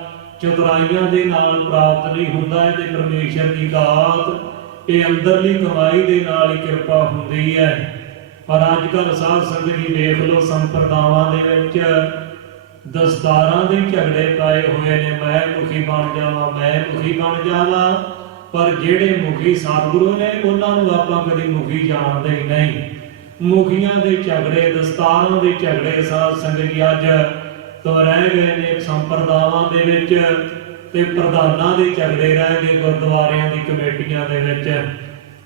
ਚਤੁਰਾਈਆਂ ਦੇ ਨਾਲ ਪ੍ਰਾਪਤ ਨਹੀਂ ਹੁੰਦਾ। ਇਹ ਤੇ ਪਰਮੇਸ਼ਰ ਦੀ ਦਾਤ, ਇਹ ਅੰਦਰਲੀ ਕਮਾਈ ਦੇ ਨਾਲ ਹੀ ਕਿਰਪਾ ਹੁੰਦੀ ਹੈ। ਪਰ ਅੱਜ ਕੱਲ੍ਹ ਸਾਧ ਸੰਗਤ ਜੀ ਦੇਖ ਲਓ ਸੰਪਰਦਾਵਾਂ ਦੇ ਵਿੱਚ ਦਸਤਾਰਾਂ ਦੇ ਝਗੜੇ ਪਾਏ ਹੋਏ ਨੇ। ਮੈਂ ਮੁਖੀ ਬਣ ਜਾਵਾਂ, ਮੈਂ ਮੁਖੀ ਬਣ ਜਾਵਾਂ। ਪਰ ਜਿਹੜੇ ਮੁਖੀ ਸਤਿਗੁਰੂ ਨੇ ਉਹਨਾਂ ਨੂੰ ਆਪਾਂ ਕਦੀ ਮੁਖੀ ਜਾਣਦੇ ਹੀ ਨਹੀਂ। ਮੁਖੀਆਂ ਦੇ ਝਗੜੇ, ਦਸਤਾਰਾਂ ਦੇ ਝਗੜੇ ਸਾਧ ਸੰਗਤ ਜੀ ਅੱਜ ਤੋਂ ਰਹਿ ਗਏ ਨੇ ਸੰਪਰਦਾਵਾਂ ਦੇ ਵਿੱਚ, ਤੇ ਪ੍ਰਧਾਨਾਂ ਦੇ ਝਗੜੇ ਰਹਿ ਗਏ ਗੁਰਦੁਆਰਿਆਂ ਦੀ ਕਮੇਟੀਆਂ ਦੇ ਵਿੱਚ।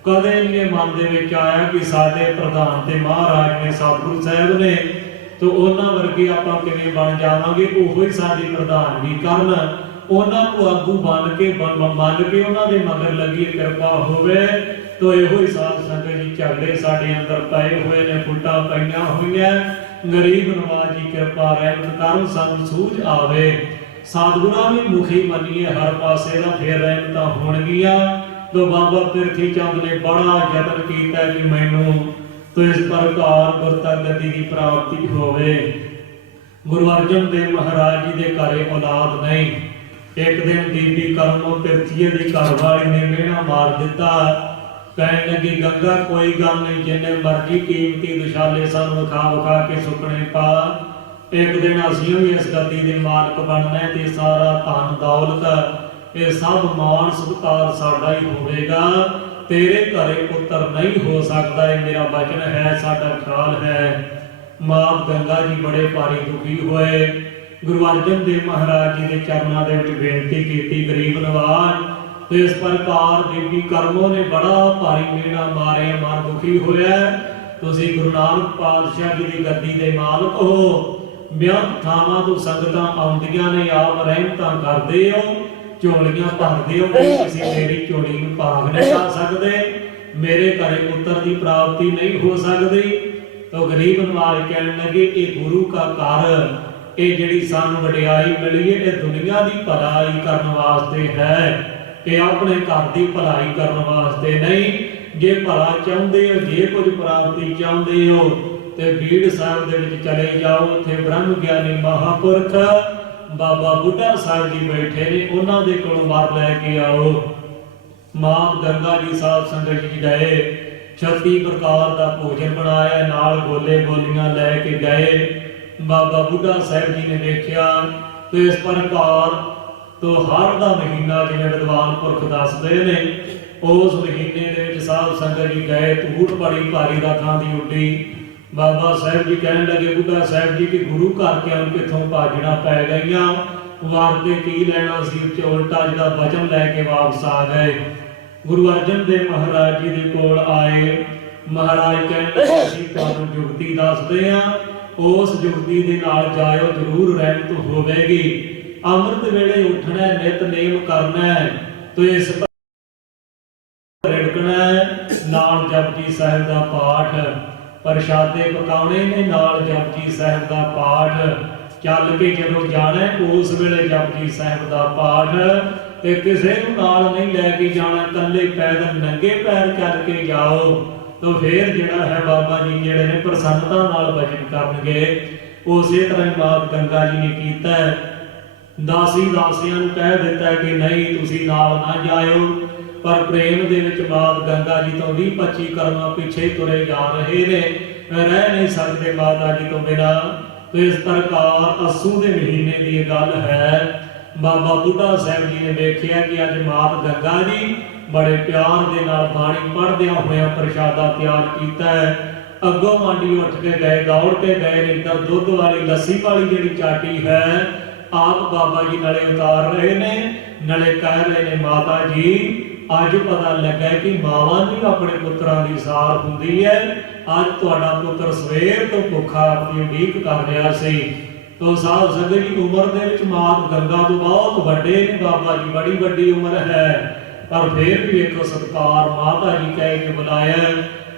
ਕਦੇ ਨਹੀਂ ਇਹ ਮਨ ਦੇ ਵਿੱਚ ਆਇਆ ਕਿ ਸਾਡੇ ਪ੍ਰਧਾਨ ਤੇ ਮਹਾਰਾਜ ਨੇ ਸਤਿਗੁਰੂ ਸਾਹਿਬ ਨੇ, ਤੋ ਉਹਨਾਂ ਵਰਗੇ ਆਪਾਂ ਕਿਵੇਂ ਬਣ ਜਾਵਾਂਗੇ। ਉਹੋ ਹੀ ਸਾਡੀ ਪ੍ਰਧਾਨਗੀ ਕਰਨ, ਉਹਨਾਂ ਨੂੰ ਆਗੂ ਮੰਨ ਕੇ ਉਹਨਾਂ ਦੇ ਮਗਰ ਲੱਗੀ ਕਿਰਪਾ ਹੋਵੇ। ਤੋ ਇਹੋ ਹੀ ਸਾਧ ਸੰਗਤ ਜੀ ਝਗੜੇ ਸਾਡੇ ਅੰਦਰ ਪਏ ਹੋਏ ਨੇ, ਫੁੱਟਾਂ ਪਈਆਂ ਹੋਈਆਂ। ਗਰੀਬ ਨਵਾਜ ਜੀ ਕਿਰਪਾ ਰਹਿਮਤ ਕਰਨ, ਸਾਨੂੰ ਸੂਝ ਆਵੇ। ਸਤਿਗੁਰਾਂ ਵੀ ਮੁਖੀ ਮੰਨੀਏ ਹਰ ਪਾਸੇ ਦਾ, ਫਿਰ ਰਹਿਮਤਾਂ ਹੋਣਗੀਆਂ। ਤੋ ਬਾਬਾ ਪਿਰਥੀ ਚੰਦ ਨੇ ਬੜਾ ਯਤਨ ਕੀਤਾ ਕਿ ਮੈਨੂੰ ਤੋ ਇਸ ਪ੍ਰਕਾਰ ਗੁਰਤਾ ਗੱਦੀ ਦੀ ਪ੍ਰਾਪਤੀ ਹੋਵੇ। ਗੁਰੂ ਅਰਜਨ ਦੇਵ ਮਹਾਰਾਜ ਜੀ ਦੇ ਘਰੇ ਔਲਾਦ ਨਹੀਂ। ਇੱਕ ਦਿਨ ਬੀਬੀ ਕਰਮੋ ਪਿਰਥੀਏ ਦੀ ਘਰਵਾਲੀ ਨੇ ਮਿਹਣਾ ਮਾਰ ਦਿੱਤਾ। ਕਹਿਣ ਲੱਗੀ ਗੰਗਾ ਕੋਈ ਗੱਲ ਨਹੀਂ, ਜਿੰਨੇ ਮਰਜ਼ੀ ਕੀਮਤੀ ਦੁਸ਼ਾਲੇ ਸਾਨੂੰ ਵਿਖਾ ਕੇ ਸੁਪਨੇ ਪਾ। ਇੱਕ ਦਿਨ ਅਸੀਂ ਵੀ ਇਸ ਗੱਦੀ ਦੇ ਮਾਲਕ ਬਣਨਾ ਤੇ ਸਾਰਾ ਧਨ ਦੌਲਤ ਇਹ ਸਭ ਮਾਣ ਸਤਿਕਾਰ ਸਾਡਾ ਹੀ ਹੋਵੇਗਾ। ਤੇਰੇ ਘਰੇ ਪੁੱਤਰ ਨਹੀਂ ਹੋ ਸਕਦਾ, ਇਹ ਮੇਰਾ ਵਚਨ ਹੈ, ਸਾਡਾ ਖਿਆਲ ਹੈ। ਮਾਂ ਗੰਗਾ ਜੀ ਬੜੇ ਭਾਰੀ ਦੁਖੀ ਹੋਏ। ਗੁਰੂ ਅਰਜਨ ਦੇਵ ਮਹਾਰਾਜ ਜੀ ਦੇ ਚਰਨਾਂ ਦੇ ਵਿੱਚ ਬੇਨਤੀ ਕੀਤੀ ਗਰੀਬ ਨਵਾਜ। ਤੇ ਇਸ ਪ੍ਰਕਾਰ ਬੀਬੀ ਕਰਮੋ ਨੇ ਬੜਾ ਭਾਰੀ ਮਿਹਣਾ ਮਾਰਿਆ, ਮਨ ਦੁਖੀ ਹੋਇਆ। ਤੁਸੀਂ ਗੁਰੂ ਨਾਨਕ ਪਾਤਸ਼ਾਹ ਜੀ ਦੀ ਗੱਦੀ ਦੇ ਮਾਲਕ ਹੋ, ਬਿਆੰਤ ਥਾਵਾਂ ਤੋਂ ਸੰਗਤਾਂ ਆਉਂਦੀਆਂ ਨੇ, ਆਪ ਰਹਿਮਤਾਂ ਕਰਦੇ ਹੋ, ਝੋਲੀਆਂ ਭਰਦੇ ਹੋ, ਕਿਸੇ ਮੇਰੀ ਝੋਲੀ ਨੂੰ ਭਾਗ ਨਹੀਂ ਪਾ ਸਕਦੇ। ਮੇਰੇ ਘਰੇ ਪੁੱਤਰ ਦੀ ਪ੍ਰਾਪਤੀ ਨਹੀਂ ਹੋ ਸਕਦੀ। ਤਾਂ ਗਰੀਬ ਨਵਾਜ ਕਹਿਣ ਲੱਗੇ ਇਹ ਗੁਰੂ ਕਾ ਘਰ, ਇਹ ਜਿਹੜੀ ਸਾਨੂੰ ਵਡਿਆਈ ਮਿਲੀ ਹੈ ਇਹ ਦੁਨੀਆ ਦੀ ਭਲਾਈ ਕਰਨ ਵਾਸਤੇ ਹੈ, ਇਹ ਆਪਣੇ ਘਰ ਦੀ ਭਲਾਈ ਕਰਨ ਵਾਸਤੇ ਨਹੀਂ। ਜੇ ਭਲਾ ਚਾਹੁੰਦੇ ਹੋ, ਜੇ ਕੁਝ ਪ੍ਰਾਪਤੀ ਚਾਹੁੰਦੇ ਹੋ ਤੇ ਬੀੜ ਸਾਹਿਬ ਦੇ ਵਿੱਚ ਚਲੇ ਜਾਓ। ਉੱਥੇ ਬ੍ਰਹਮ ਗਿਆਨੀ ਮਹਾਪੁਰਖ ਬਾਬਾ ਬੁੱਢਾ ਸਾਹਿਬ ਜੀ ਬੈਠੇ ਨੇ, ਉਹਨਾਂ ਦੇ ਕੋਲੋਂ ਵਰ ਲੈ ਕੇ ਆਓ। ਮਾਂ ਗੰਗਾ ਜੀ ਸਾਧ ਸੰਗਤ ਜੀ ਗਏ, 36 ਪ੍ਰਕਾਰ ਦਾ ਭੋਜਨ ਬਣਾਇਆ, ਨਾਲ ਗੋਲੇ ਗੋਲੀਆਂ ਲੈ ਕੇ ਗਏ। ਬਾਬਾ ਬੁੱਢਾ ਸਾਹਿਬ ਜੀ ਨੇ ਦੇਖਿਆ ਤੇ ਇਸ ਪ੍ਰਕਾਰ ਤੋ ਹਰ ਦਾ ਮਹੀਨਾ ਜਿਵੇਂ ਵਿਦਵਾਨ ਪੁਰਖ ਦੱਸਦੇ ਨੇ, ਉਸ ਮਹੀਨੇ ਦੇ ਵਿੱਚ ਸਾਧ ਸੰਗਤ ਜੀ ਗਏ। ਧੂੜ ਬੜੀ ਭਾਰੀ ਰਾਤਾਂ ਦੀ ਉੱਡੀ। ਬਾਬਾ ਸਾਹਿਬ ਜੀ ਕਹਿਣ ਲੱਗੇ ਬੁੱਢਾ ਸਾਹਿਬ ਜੀ ਕਿ ਗੁਰੂ ਘਰ ਕਿਉਂ ਕਿੱਥੋਂ ਭਾਜਣਾ ਪੈ ਗਈਆਂ, ਵਾਰ ਤੇ ਕੀ ਲੈਣਾ ਸੀ। ਉਲਟਾ ਜਿਹੜਾ ਵਚਨ ਲੈ ਕੇ ਵਾਪਸ ਆ ਗਏ। ਗੁਰੂ ਅਰਜਨ ਦੇਵ ਮਹਾਰਾਜ ਜੀ ਦੇ ਕੋਲ ਆਏ। ਮਹਾਰਾਜ ਕਹਿੰਦੇ ਅਸੀਂ ਤੁਹਾਨੂੰ ਜੁਗਤੀ ਦੱਸਦੇ ਹਾਂ, ਉਸ ਜੁਗਤੀ ਦੇ ਨਾਲ ਜਾਇਓ, ਜ਼ਰੂਰ ਰਹਿਮਤ ਹੋਵੇਗੀ। ਅੰਮ੍ਰਿਤ ਵੇਲੇ ਉੱਠਣਾ, ਨਿਤਨੇਮ ਕਰਨਾ, ਤੋ ਇਸ ਰਿੜਕਣਾ, ਨਾਲ ਜਪਜੀ ਸਾਹਿਬ ਦਾ ਪਾਠ, ਪ੍ਰਸ਼ਾਦੇ ਪਕਾਉਣੇ ਨੇ, ਨਾਲ ਜਪਜੀ ਸਾਹਿਬ ਦਾ ਪਾਠ। ਚੱਲ ਕੇ ਜਦੋਂ ਜਾਣਾ ਉਸ ਵੇਲੇ ਜਪਜੀ ਸਾਹਿਬ ਦਾ ਪਾਠ, ਤੇ ਕਿਸੇ ਨੂੰ ਨਾਲ ਨਹੀਂ ਲੈ ਕੇ ਜਾਣਾ, ਇਕੱਲੇ ਪੈਦਲ ਨੰਗੇ ਪੈਰ ਚੱਲ ਕੇ ਜਾਓ। ਤਾਂ ਫਿਰ ਜਿਹੜਾ ਹੈ ਬਾਬਾ ਜੀ ਜਿਹੜੇ ਨੇ ਪ੍ਰਸੰਨਤਾ ਨਾਲ ਭਜਨ ਕਰਨਗੇ। ਉਸੇ ਤਰ੍ਹਾਂ ਮਾਤ ਗੰਗਾ ਜੀ ਨੇ ਕੀਤਾ। ਦਾਸੀ ਦਾਸੀਆਂ ਨੂੰ ਕਹਿ ਦਿੱਤਾ ਕਿ ਨਹੀਂ ਤੁਸੀਂ ਨਾਲ ਨਾ ਜਾਇਓ, ਪਰ ਪ੍ਰੇਮ ਦੇ ਵਿੱਚ ਮਾਤ ਗੰਗਾ ਜੀ ਤੋਂ 20-25 ਕਰਮਾਂ ਪਿੱਛੇ ਤੁਰੇ ਜਾ ਰਹੇ ਨੇ, ਰਹਿ ਨਹੀਂ ਸਕਦੇ ਮਾਤਾ ਜੀ ਤੋਂ ਬਿਨਾਂ। ਤੇ ਇਸ ਪ੍ਰਕਾਰ ਅੱਸੂ ਦੇ ਮਹੀਨੇ ਦੀ ਗੱਲ ਹੈ। ਬਾਬਾ ਬੁੱਢਾ ਸਾਹਿਬ ਜੀ ਨੇ ਵੇਖਿਆ ਕਿ ਅੱਜ ਮਾਤ ਗੰਗਾ ਜੀ ਬੜੇ ਪਿਆਰ ਦੇ ਨਾਲ ਬਾਣੀ ਪੜ੍ਹਦਿਆਂ ਹੋਇਆਂ ਪ੍ਰਸ਼ਾਦਾ ਤਿਆਰ ਕੀਤਾ ਹੈ। ਅੱਗੋਂ ਮਾਂਡੀ ਉੱਠ ਕੇ ਗਏ, ਦੌੜ ਕੇ ਗਏ ਨੇ, ਤਾਂ ਦੁੱਧ ਵਾਲੀ ਲੱਸੀ ਵਾਲੀ ਜਿਹੜੀ ਚਾਟੀ ਹੈ ਆਪ ਬਾਬਾ ਜੀ ਨਾਲੇ ਉਤਾਰ ਰਹੇ ਨੇ, ਨਾਲੇ ਕਹਿ ਰਹੇ ਨੇ ਮਾਤਾ ਜੀ ਅੱਜ ਪਤਾ ਲੱਗਾ ਕਿ ਮਾਵਾਂ ਨੂੰ ਆਪਣੇ ਪੁੱਤਰਾਂ ਦੀ ਸਾਰ ਹੁੰਦੀ ਹੈ। ਅੱਜ ਤੁਹਾਡਾ ਪੁੱਤਰ ਸਵੇਰ ਤੋਂ ਭੁੱਖਾ ਆਪਣੀ ਉਡੀਕ ਕਰ ਰਿਹਾ ਸੀ। ਤੋ ਸਾਧ ਸੰਗਤ ਜੀ ਉਮਰ ਦੇ ਵਿੱਚ ਮਾਤ ਗੰਗਾ ਤੋਂ ਬਹੁਤ ਵੱਡੇ ਨੇ ਬਾਬਾ ਜੀ, ਬੜੀ ਵੱਡੀ ਉਮਰ ਹੈ, ਪਰ ਫਿਰ ਵੀ ਵੇਖੋ ਸਤਿਕਾਰ ਮਾਤਾ ਜੀ ਕਹਿ ਕੇ ਬੁਲਾਇਆ।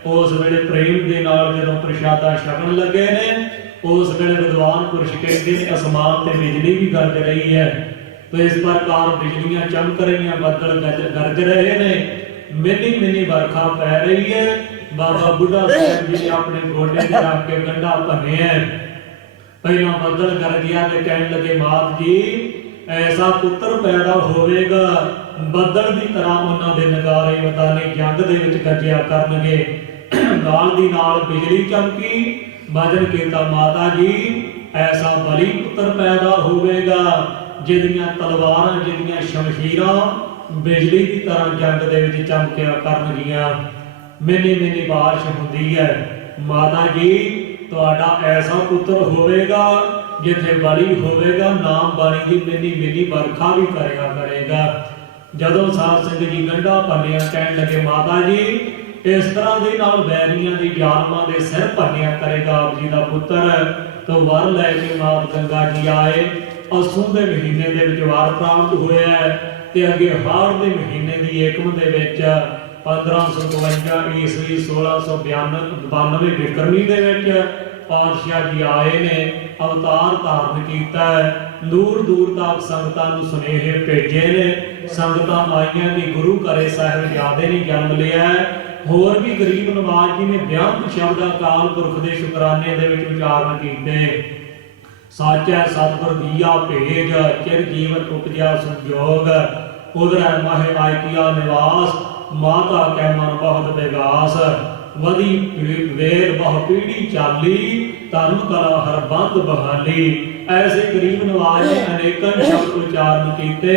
ਉਸ ਵੇਲੇ ਪ੍ਰੇਮ ਦੇ ਨਾਲ ਜਦੋਂ ਪ੍ਰਸ਼ਾਦਾ ਛਕਣ ਲੱਗੇ ਨੇ, ਉਸ ਵੇਲੇ ਵਿਦਵਾਨ ਪੁਰਸ਼ ਕਹਿੰਦੇ ਨੇ ਅਸਮਾਨ ਤੇ ਬਿਜਲੀ ਵੀ ਗਰਜ ਰਹੀ ਹੈ। ਤੋ ਇਸ ਪ੍ਰਕਾਰ ਬਿਜਲੀਆਂ ਚਮਕ ਰਹੀਆਂ, ਬੱਦਲ ਗਰਜ ਰਹੇ ਨੇ, ਮਿੰਨੀ ਮਿੰਨੀ ਵਰਖਾ ਪੈ ਰਹੀ ਹੈ। ਬਾਬਾ ਬੁੱਢਾ ਸਾਹਿਬ ਜੀ ਨੇ ਆਪਣੇ ਗੋਡੇ ਤੇ ਰੱਖ ਕੇ ਗੰਢਾ ਭੰਨਿਆ। ਪਹਿਲਾਂ ਬੱਦਲ ਗਰਜਿਆ ਤੇ ਕਹਿਣ ਲੱਗੇ ਮਾਤ ਜੀ ਐਸਾ ਪੁੱਤਰ ਪੈਦਾ ਹੋਵੇਗਾ, ਬੱਦਲ ਦੀ ਤਰ੍ਹਾਂ ਉਹਨਾਂ ਦੇ ਨਗਾਰੇ ਮਤਾਨੇ ਜੰਗ ਦੇ ਵਿੱਚ ਗੱਜਿਆ ਕਰਨਗੇ। ਨਾਲ ਦੀ ਨਾਲ ਬਿਜਲੀ ਚਮਕੀ, ਭਜਨ ਕੀਤਾ ਮਾਤਾ ਜੀ ਐਸਾ ਬਲੀ ਪੁੱਤਰ ਪੈਦਾ ਹੋਵੇਗਾ ਜਿਹਦੀਆਂ ਤਲਵਾਰਾਂ, ਜਿਹਦੀਆਂ ਸ਼ਮਸ਼ੀਰਾਂ ਬਿਜਲੀ ਦੀ ਤਰ੍ਹਾਂ ਜੰਗ ਦੇ ਵਿੱਚ ਚਮਕਿਆ ਕਰਨਗੀਆਂ। ਮਿੰਨੀ ਮਿੰਨੀ ਬਾਰਿਸ਼ ਹੁੰਦੀ ਹੈ। ਮਾਤਾ ਜੀ ਤੁਹਾਡਾ ਐਸਾ ਪੁੱਤਰ ਹੋਵੇਗਾ ਜਿੱਥੇ ਬਲੀ ਹੋਵੇਗਾ, ਨਾਮ ਬਾਣੀ ਦੀ ਮਿੰਨੀ ਮਿੰਨੀ ਵਰਖਾ ਵੀ ਕਰਿਆ ਕਰੇਗਾ। ਜਦੋਂ ਸਾਧ ਸੰਗਤ ਜੀ ਗੰਢਾ ਭੰਨਿਆ, ਕਹਿਣ ਲੱਗੇ ਮਾਤਾ ਜੀ ਇਸ ਤਰ੍ਹਾਂ ਦੇ ਨਾਲ ਵੈਰੀਆਂ ਦੀ ਜਾਲਮਾਂ ਦੇ ਸਿਰ ਭੰਨਿਆ ਕਰੇਗਾ ਆਪ ਜੀ ਦਾ ਪੁੱਤਰ। ਤੋਂ ਵਰ ਲੈ ਕੇ ਮਾਤ ਗੰਗਾ ਜੀ ਆਏ। ਅੱਸੂ ਦੇ ਮਹੀਨੇ ਦੇ ਵਿੱਚ ਵਾਰ ਪ੍ਰਾਪਤ ਹੋਇਆ ਤੇ ਅੱਗੇ ਹਾੜ ਦੇ ਮਹੀਨੇ ਦੀ ਏਕਮ ਦੇ ਵਿੱਚ 1552 ਈਸਵੀ 1692 ਵਿਕਰਮੀ ਦੇ ਵਿੱਚ ਪਾਤਸ਼ਾਹ ਜੀ ਆਏ ਨੇ, ਅਵਤਾਰ ਧਾਰਨ ਕੀਤਾ। ਦੂਰ ਦੂਰ ਤੱਕ ਸੰਗਤਾਂ ਨੂੰ ਸੁਨੇਹੇ ਭੇਜੇ ਨੇ। ਸੰਗਤਾਂ ਆਈਆਂ ਕਿ ਗੁਰੂ ਘਰੇ ਸਾਹਿਬਜ਼ਾਦੇ ਨੇ ਜਨਮ ਲਿਆ। ਹੋਰ ਵੀ ਗਰੀਬ ਨਵਾਜ ਜੀ ਨੇ ਬਿਆੰਤ ਸ਼ਬਦ ਅਕਾਲ ਪੁਰਖ ਦੇ ਸ਼ੁਕਰਾਨੇ ਦੇ ਵਿੱਚ ਉਚਾਰਨ ਕੀਤੇ। ਸਾਚੈ ਸਤਿਗੁਰ ਦੀਆ ਭੇਜ, ਚਿਰ ਜੀਵਨ ਉਪਜਿਆ ਸੰਜੋਗ, ਉਦਰੈ ਮਾਹਿ ਆਇਕੀਆ ਨਿਵਾਸ, ਮਾਤਾ ਕੈ ਮਨ ਬਹੁਤ ਵਿਗਾਸ, ਵਧੀ ਵੇਦ ਬਹੁ ਪੀੜੀ ਚਾਲੀ, ਧਰਮ ਕਲਾ ਹਰ ਬੰਦ ਬਹਾਲੀ। ਐਸੇ ਗਰੀਬ ਨਵਾਜ ਨੇ ਅਨੇਕਾਂ ਸ਼ਬਦ ਉਚਾਰਨ ਕੀਤੇ।